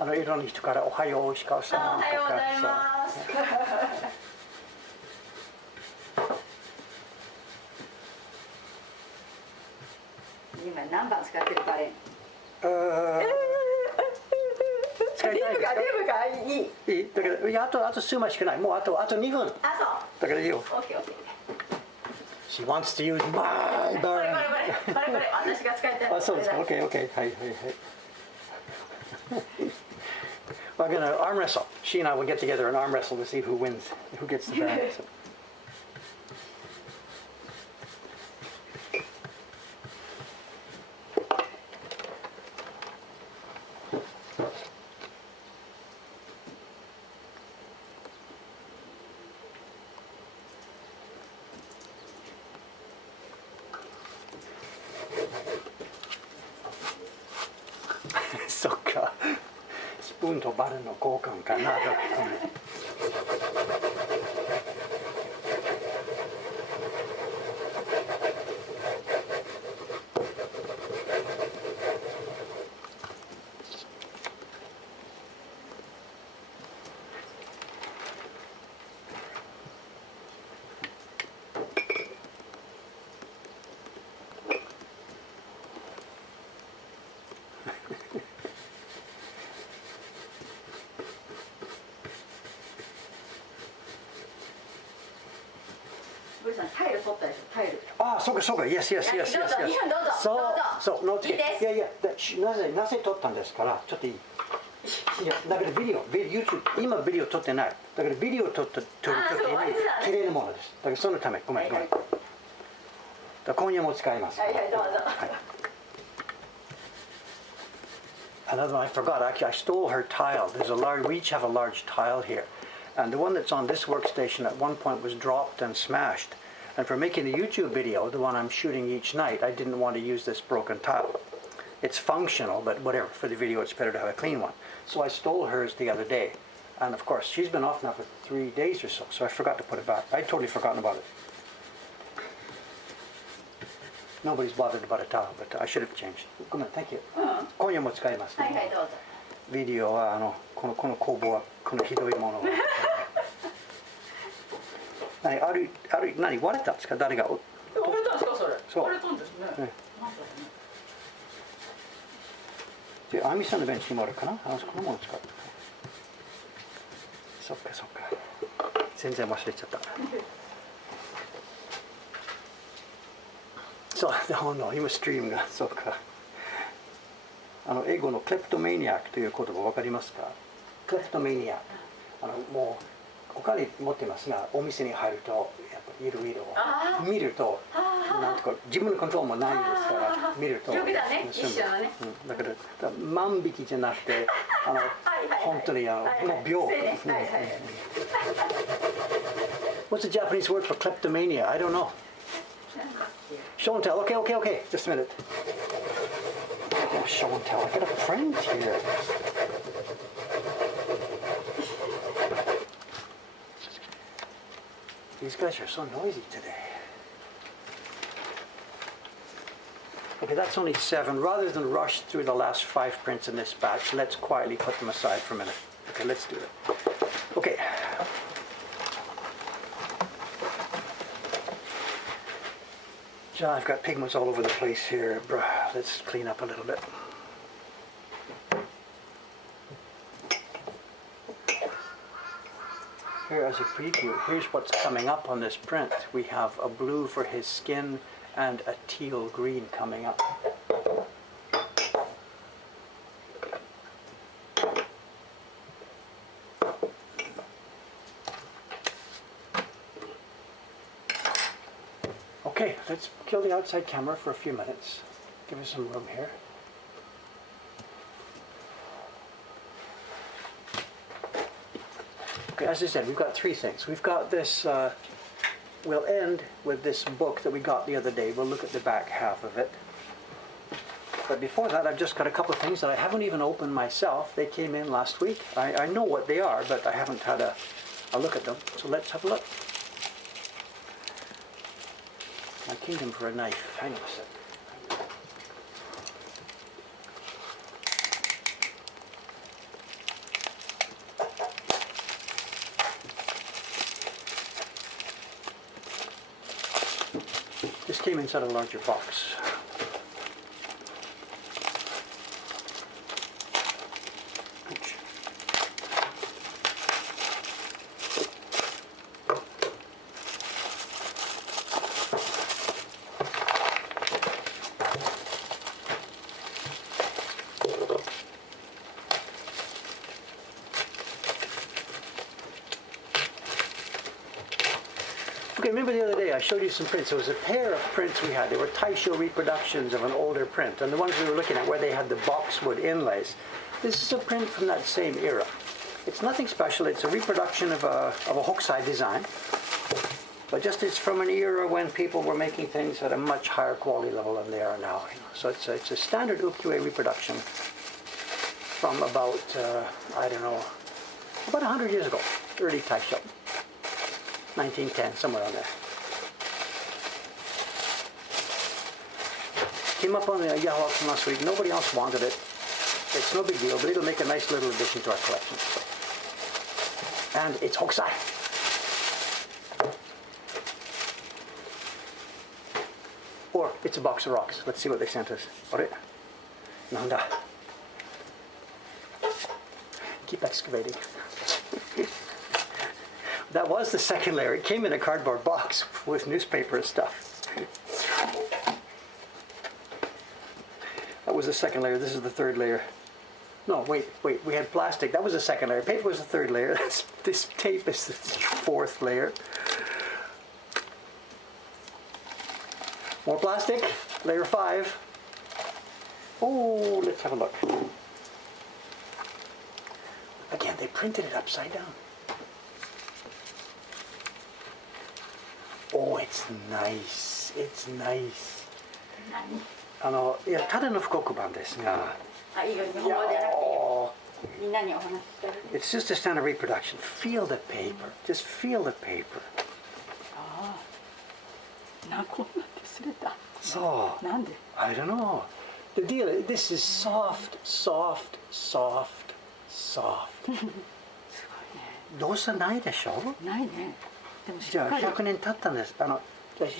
いろんな人からおはよう石川さんとか。おはようございます。今何番使ってるバレン？使いたいですか？リブがいい。いいだけど、いやあと数枚しかない。もうあと2分。あ、そう。だからいいよ。オッケーオッケー。She wants to use my これ burn. 私が使いたい。あ、そうですか。Okay, okay. はいはいはい。We're gonna arm wrestle. She and I will get together and arm wrestle to see who wins, who gets the bag. So. So スプーンとバルの交換かな。ブリさんタイル取ったでしょ、タイル。あ、そうかそうか。Yes, yes, yes, yes, どうぞ、 yes. 日本どうぞ。そう、ノーツいいです。いやいや、なぜ撮ったんですから、ちょっといい。いや、だからYouTube、今ビデオ撮ってない。だからビデオ撮るときに綺麗なものです。だからそのため、ごめん。だから今夜も使います。はいはい、どうぞ。Another one I forgot. Actually, I stole her tile. We each have a large tile here, and the one that's on this workstation at one point was dropped and smashed. And for making the YouTube video, the one I'm shooting each night, I didn't want to use this broken tile. It's functional, but whatever. For the video, it's better to have a clean one. So I stole hers the other day, and of course, she's been off now for 3 days or so. So I forgot to put it back. I'd totally forgotten about it. Nobody's bothered about a towel, but I should have changed. Come on, thank you. 今夜も使います。はいはい、どうぞ。ビデオはこの工房はこのひどいものを。何割れたんですか？誰が？割れたんですかそれ？そう。割れたんですね。なんだろうね。で、アミさんのベンチにもあるかな？このもの使って。そっか。全然忘れちゃった。そう、今ストリームが、そうか。英語のクレプトメニアックという言葉わかりますか？クレプトメニアック。もうお金持ってますが、お店に入るとやっぱりいろいろ見ると、なんとか自分のコントロールもないですから見ると。よくだね、一緒のね。だから万引きじゃなくて、本当にもう病。What's the Japanese word for kleptomania? I don't know. Show and tell. Okay. Just a minute. Oh, show and tell. I got a print here. These guys are so noisy today. Okay, that's only 7. Rather than rush through the last 5 prints in this batch, let's quietly put them aside for a minute. Okay, let's do it. Okay. John, I've got pigments all over the place here. Let's clean up a little bit. Here as a preview, here's what's coming up on this print. We have a blue for his skin and a teal green coming up. Okay, let's kill the outside camera for a few minutes. Give us some room here. Okay, as I said, we've got 3 things. We've got this, we'll end with this book that we got the other day. We'll look at the back half of it. But before that, I've just got a couple of things that I haven't even opened myself. They came in last week. I know what they are, but I haven't had a look at them. So let's have a look. My kingdom for a knife. Hang on a sec. came inside a larger box. Ouch. Okay, remember the other day I showed you some prints. There was a pair of prints we had. They were Taisho reproductions of an older print. And the ones we were looking at where they had the boxwood inlays. This is a print from that same era. It's nothing special. It's a reproduction of a Hokusai design. But just it's from an era when people were making things at a much higher quality level than they are now. So it's a standard ukiyo-e reproduction from about, I don't know, about 100 years ago. Early Taisho. 1910, somewhere on there. Came up on the Yahoo auction last week. Nobody else wanted it. It's no big deal, but it'll make a nice little addition to our collection. And it's Hokusai. Or it's a box of rocks. Let's see what they sent us. Alright? Nanda. Keep excavating. That was the second layer. It came in a cardboard box with newspaper and stuff. That was the second layer. This is the third layer. No, wait. We had plastic. That was the second layer. Paper was the third layer. This tape is the fourth layer. More plastic. Layer 5. Oh, let's have a look. Again, they printed it upside down. Oh, it's nice. It's nice. いや、ただの復刻版ですが。いいよ、日本語でなくていいよ。みんなにお話ししてる。It's just a standard reproduction. Feel the paper. Just feel the paper. こんなってすれた。そう。なんで？ I don't know. The deal is, this is soft, soft, soft, soft. すごいね。動作ないでしょ？ないね。でもしじゃあっかり。100年経ったんです。It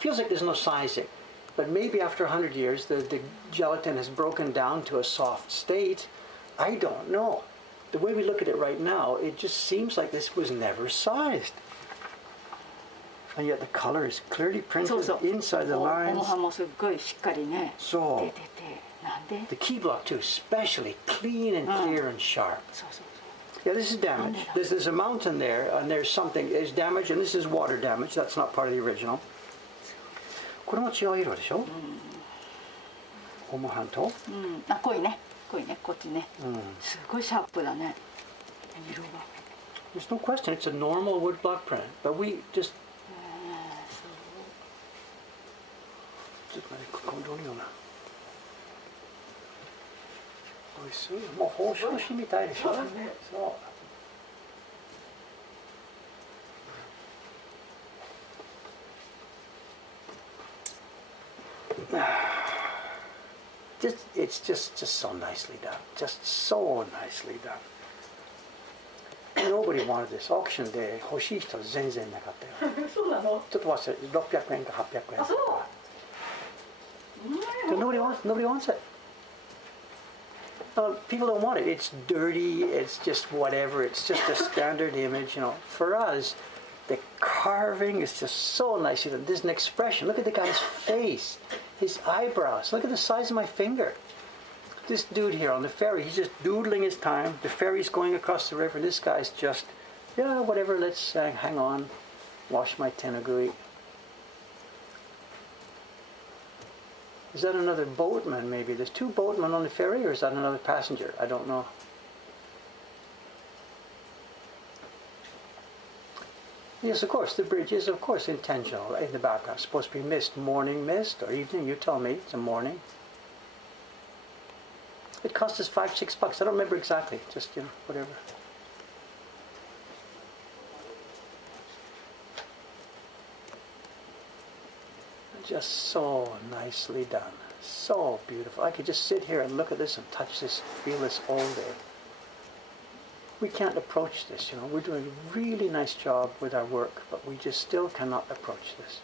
feels like there's no sizing, but maybe after 100 years the gelatin has broken down to a soft state. I don't know. The way we look at it right now, it just seems like this was never sized. And yet the color is clearly printed inside the lines. 重もすっごいしっかりね。そう。出てて、なんで？ The key block too, especially clean and clear and sharp. そうそうそう。 Yeah, this is damage. There's a mountain there, and there's something. There's damage, and this is water damage. That's not part of the original. これも違う色でしょ？ホモハント？濃いね。濃いね。こっちね。すごいシャープだね。色が。There's no question. It's a normal wood block print, but we just. ちょっとね、ここどういうような。おいしい。もう包装紙みたいでしょ？そう。It's just so nicely done. Just so nicely done. Nobody wanted this. Auction で欲しい人全然なかったよ。そうなの？ちょっと忘れ、600円か800円。あ、そう。Nobody wants it. People don't want it. It's dirty. It's just whatever. It's just a standard image, you know. For us, the carving is just so nice. There's an expression. Look at the guy's face, his eyebrows. Look at the size of my finger. This dude here on the ferry, he's just doodling his time. The ferry's going across the river. This guy's just, yeah, whatever. Let's hang on, wash my tenugui. Is that another boatman, maybe? There's two boatmen on the ferry, or is that another passenger? I don't know. Yes, of course, the bridge is, of course, intentional in the background. It's supposed to be mist, morning mist, or evening. You tell me. It's a morning. It cost us $5-6. I don't remember exactly. Just, you know, whatever. Just so nicely done. So beautiful. I could just sit here and look at this and touch this, feel this all day. We can't approach this, you know. We're doing a really nice job with our work, but we just still cannot approach this.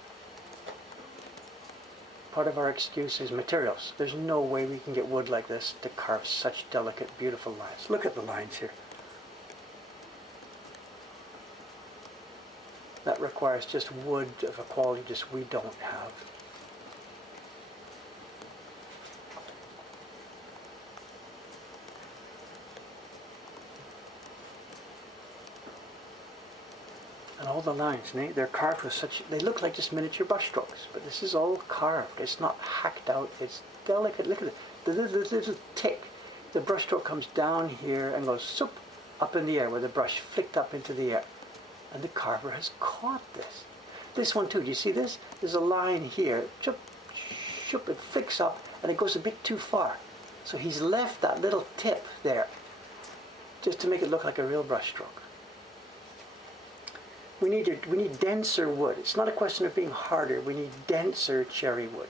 part of our excuse is materials. There's no way we can get wood like this to carve such delicate, beautiful lines. Look at the lines here. That requires just wood of a quality just we don't have. And all the lines, they're carved with such, they look like just miniature brush strokes, but this is all carved. It's not hacked out, it's delicate. Look at it, the little tick. The brush stroke comes down here and goes soup, up in the air with the brush flicked up into the air. And the carver has caught this. This one too, do you see this? There's a line here, chup, chup, it flicks up and it goes a bit too far. So he's left that little tip there just to make it look like a real brush stroke. We need denser wood. It's not a question of being harder. We need denser cherry wood.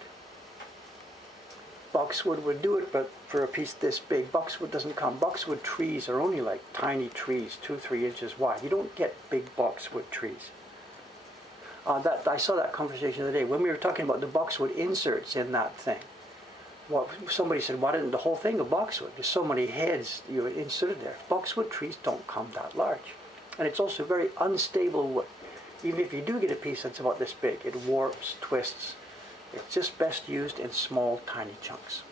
Boxwood would do it, but for a piece this big, boxwood doesn't come. Boxwood trees are only like tiny trees, 2-3 inches wide. You don't get big boxwood trees. I saw that conversation the other day when we were talking about the boxwood inserts in that thing. Somebody said, why didn't the whole thing of boxwood? There's so many heads you inserted there. Boxwood trees don't come that large. And it's also very unstable wood. Even if you do get a piece that's about this big, it warps, twists. It's just best used in small, tiny chunks.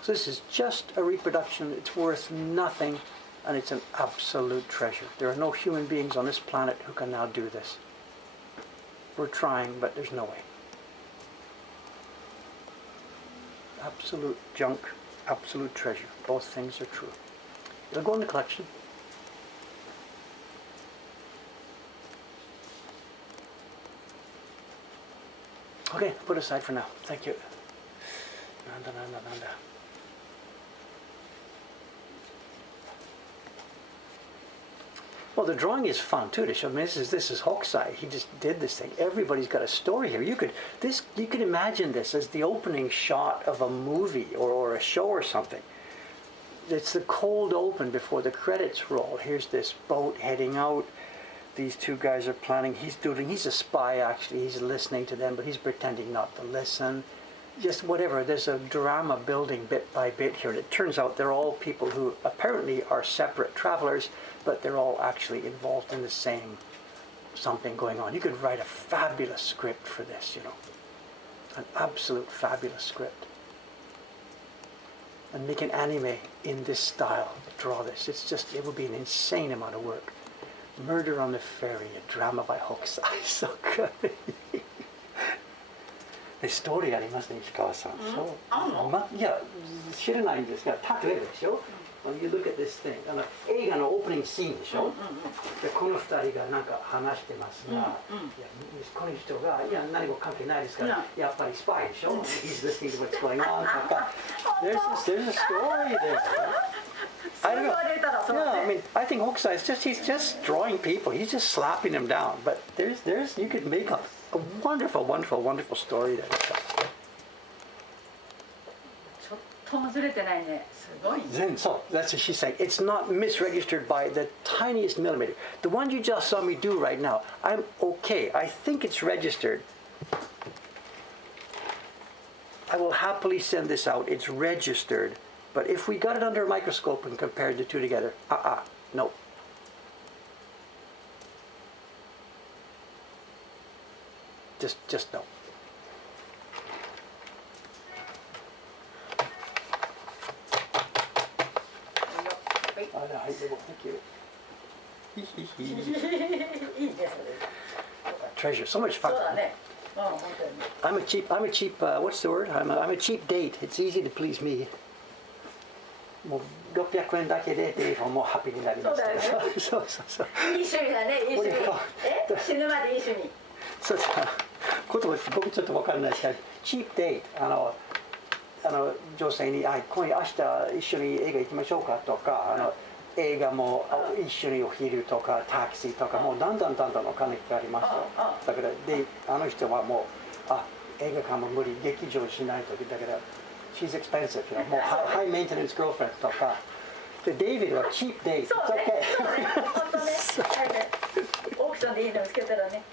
So this is just a reproduction. It's worth nothing, and it's an absolute treasure. There are no human beings on this planet who can now do this. We're trying, but there's no way. Absolute junk, absolute treasure. Both things are true. It'll go in the collection. Okay, put aside for now. Thank you. Nanda. Well, the drawing is fun too to show. I mean, this is Hokusai. He just did this thing. Everybody's got a story here. You could imagine this as the opening shot of a movie or a show or something. It's the cold open before the credits roll. Here's this boat heading out. These two guys are planning. He's a spy actually. He's listening to them, but he's pretending not to listen. Just whatever. There's a drama building bit by bit here. And it turns out they're all people who apparently are separate travelers, but they're all actually involved in the same something going on. You could write a fabulous script for this, an absolute fabulous script. And make an anime in this style, draw this. It would be an insane amount of work. Murder on the Ferry, a drama by Hokusai. So good. ストーリーありますね、石川さん。そう。いや、知らないんですが、例えばでしょ。You look at this thing. 映画のオープニングシーンでしょ。で、この二人がなんか話してますが、いや、この人がいや何も関係ないですから、やっぱりスパイでしょ。He's listening to what's going on とか。There's a story there. I don't know. Yeah, I mean, I think Hokusai he's just drawing people. He's just slapping them down. But you could make a wonderful, wonderful, wonderful story there. ちょっともずれてないね。すごい。So that's what she's saying. It's not misregistered by the tiniest millimeter. The one you just saw me do right now, I'm okay. I think it's registered. I will happily send this out. It's registered. But if we got it under a microscope and compared the two together, no. Just no. Thank you. Treasure, so much fun. I'm a cheap. What's the word? I'm a cheap date. It's easy to please me. もう600円だけでデイフォンもハッピーになります。そうそう。いい趣味だね、いい趣味。死ぬまでいい趣味。そうだ。言葉僕ちょっと分からないですけど、チープデート女性に今夜明日一緒に映画行きましょうかとか映画も一緒にお昼とかタクシーとかもうだんだんお金かかりますよ。だからで人はもう映画館も無理劇場しないとだから。She's expensive, more high maintenance girlfriend とか。で、デイビッドは cheap date. そうね、本当ね。オークションでいいの見つけたらね。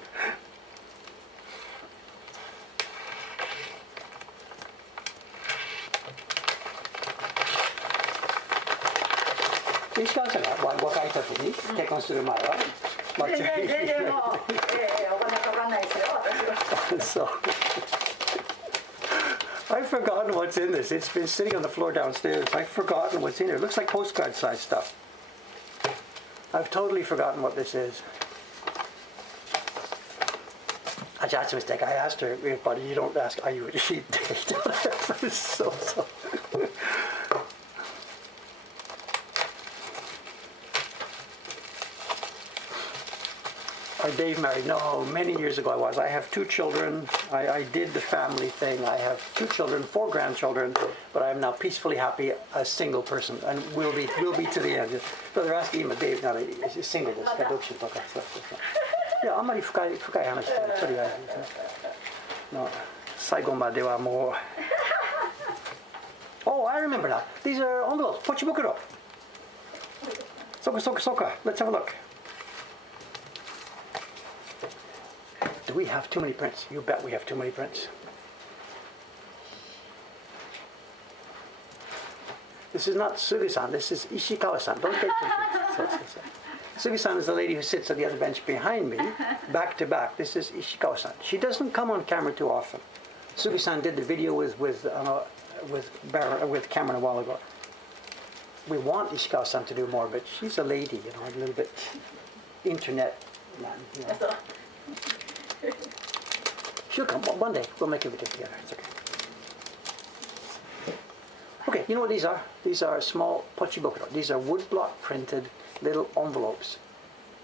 石川さんが若い時に結婚する前は、全然もう、お金かかんないですよ、私は。So I've forgotten what's in this. It's been sitting on the floor downstairs. I've forgotten what's in here. It looks like postcard size stuff. I've totally forgotten what this is. Actually, that's a mistake. I asked her, buddy, you don't ask, are you a sheep date? so. Are Dave married? No, many years ago I was. I have 2 children. I did the family thing. I have 2 children, 4 grandchildren, but I am now peacefully happy, a single person, and will be to the end. But they're asking him, Dave, now he's single ですかどっちとか。いや、あんまり深い話とりあえずですね。の最後まではもう。Oh, I remember now. These are envelopes. ポチ袋。そうか。Let's have a look. Do we have too many prints? You bet we have too many prints. This is not Sugi-san, this is Ishikawa-san. Don't get confused. Sugi-san is the lady who sits at the other bench behind me, back to back. This is Ishikawa-san. She doesn't come on camera too often. Sugi-san did the video with Cameron a while ago. We want Ishikawa-san to do more, but she's a lady, a little bit internet man. She'll come one day. We'll make everything together. It's okay. Okay, you know what these are? These are small pochibokuro. These are woodblock printed little envelopes.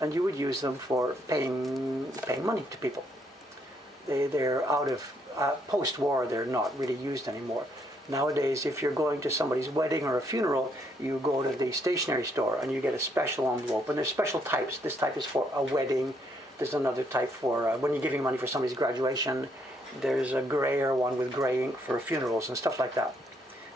And you would use them for paying money to people. They're out of, post-war, they're not really used anymore. Nowadays, if you're going to somebody's wedding or a funeral, you go to the stationery store and you get a special envelope. And there's special types. This type is for a wedding. There's another type for when you're giving money for somebody's graduation. There's a grayer one with gray ink for funerals and stuff like that.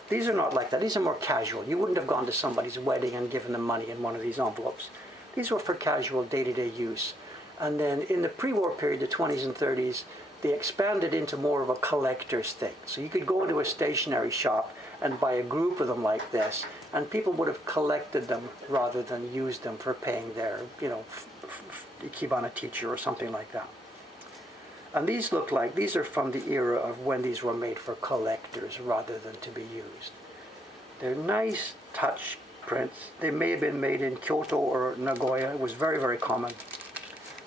These are not like that. These are more casual. You wouldn't have gone to somebody's wedding and given them money in one of these envelopes. These were for casual day-to-day use. And then in the pre-war period, the 20s and 30s, they expanded into more of a collector's thing. So you could go into a stationery shop and buy a group of them like this, and people would have collected them rather than used them for paying their, ikebana teacher or something like that. And these look like, these are from the era of when these were made for collectors rather than to be used. They're nice touch prints. They may have been made in Kyoto or Nagoya. It was very, very common.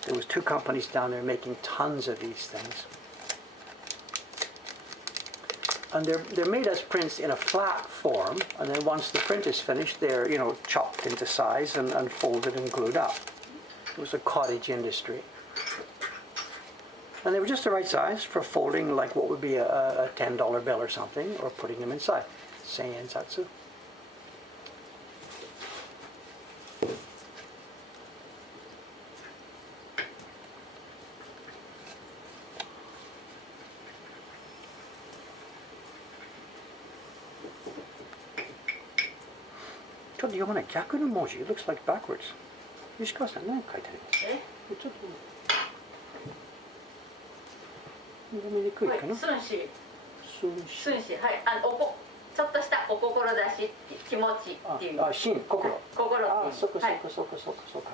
There was 2 companies down there making tons of these things. And they're made as prints in a flat form, and then once the print is finished, they're, chopped into size and folded and glued up. It was a cottage industry. And they were just the right size for folding like what would be a $10 bill or something, or putting them inside. Seiensatsu. It looks like backwards. Ishikawa-san, what are you writing? 読みにくいかな。寸志、はい、ちょっとしたお志って気持ちっていう。心、心。心っていう。そうか。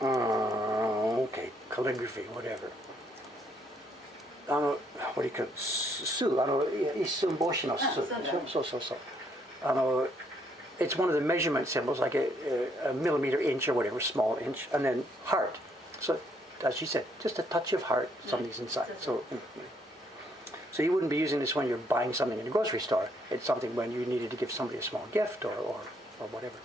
Okay, calligraphy, whatever. What do you call it? 数、一寸法師の数。そう。It's one of the measurement symbols, like a millimeter, inch, or whatever, small inch, and then heart. So, as she said, just a touch of heart, something's inside. So you wouldn't be using this when you're buying something in a grocery store. It's something when you needed to give somebody a small gift or whatever.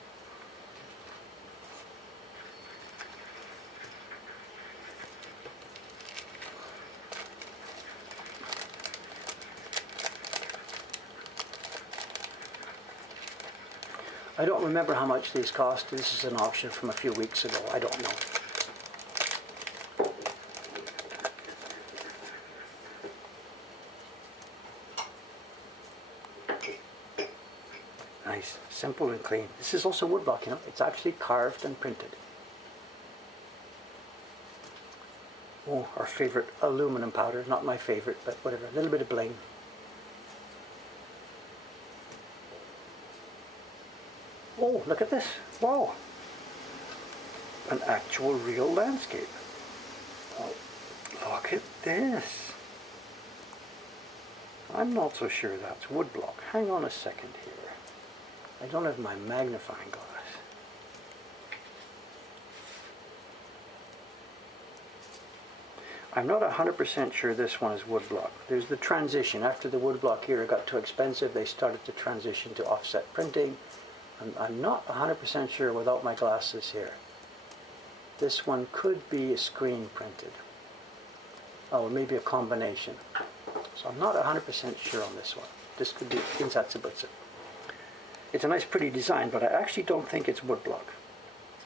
I don't remember how much these cost. This is an auction from a few weeks ago. I don't know. Nice, simple and clean. This is also woodblock, It's actually carved and printed. Oh, our favorite aluminum powder. Not my favorite, but whatever. A little bit of bling. Oh, look at this. Wow. An actual real landscape. Oh, look at this. I'm not so sure that's woodblock. Hang on a second here. I don't have my magnifying glass. I'm not 100% sure this one is woodblock. There's the transition. After the woodblock here got too expensive, they started to transition to offset printing. And I'm not 100% sure without my glasses here. This one could be screen printed. Oh, maybe a combination. So I'm not 100% sure on this one. This could be Insatsubatsu. It's a nice pretty design, but I actually don't think it's woodblock.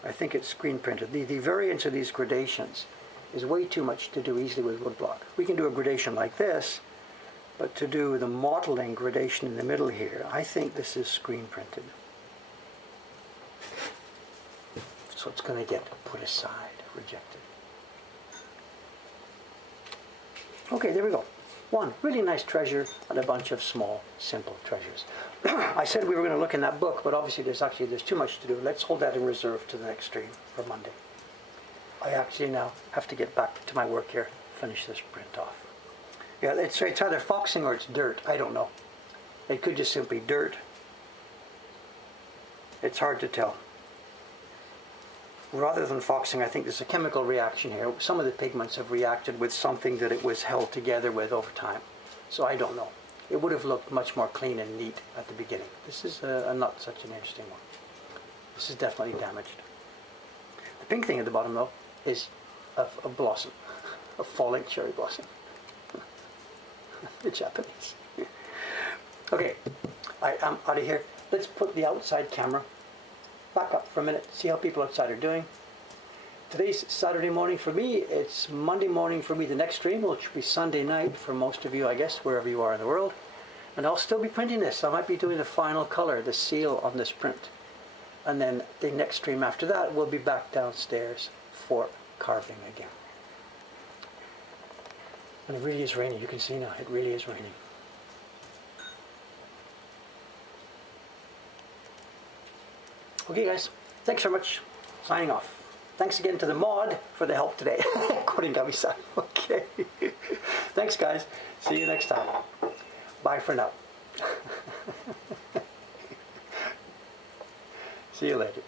I think it's screen printed. The variance of these gradations is way too much to do easily with woodblock. We can do a gradation like this, but to do the modeling gradation in the middle here, I think this is screen printed. So it's going to get put aside, rejected. Okay, there we go. One really nice treasure and a bunch of small, simple treasures. I said we were going to look in that book, but obviously there's too much to do. Let's hold that in reserve to the next stream for Monday. I actually now have to get back to my work here, finish this print off. Yeah, it's either foxing or it's dirt. I don't know. It could just simply dirt. It's hard to tell. Rather than foxing, I think there's a chemical reaction here. Some of the pigments have reacted with something that it was held together with over time. So I don't know. It would have looked much more clean and neat at the beginning. This is not such an interesting one. This is definitely damaged. The pink thing at the bottom, though, is a blossom, a falling cherry blossom. The Japanese. Okay, I am out of here. Let's put the outside camera back up for a minute, see how people outside are doing. Today's Saturday morning for me. It's Monday morning for me, the next stream, which will be Sunday night for most of you, I guess, wherever you are in the world. And I'll still be printing this. I might be doing the final color, the seal on this print. And then the next stream after that, we'll be back downstairs for carving again. And it really is raining. You can see now, it really is raining. Okay, guys. Thanks very much. Signing off. Thanks again to the mod for the help today. Koringawi-san. Okay. Thanks, guys. See you next time. Bye for now. See you later.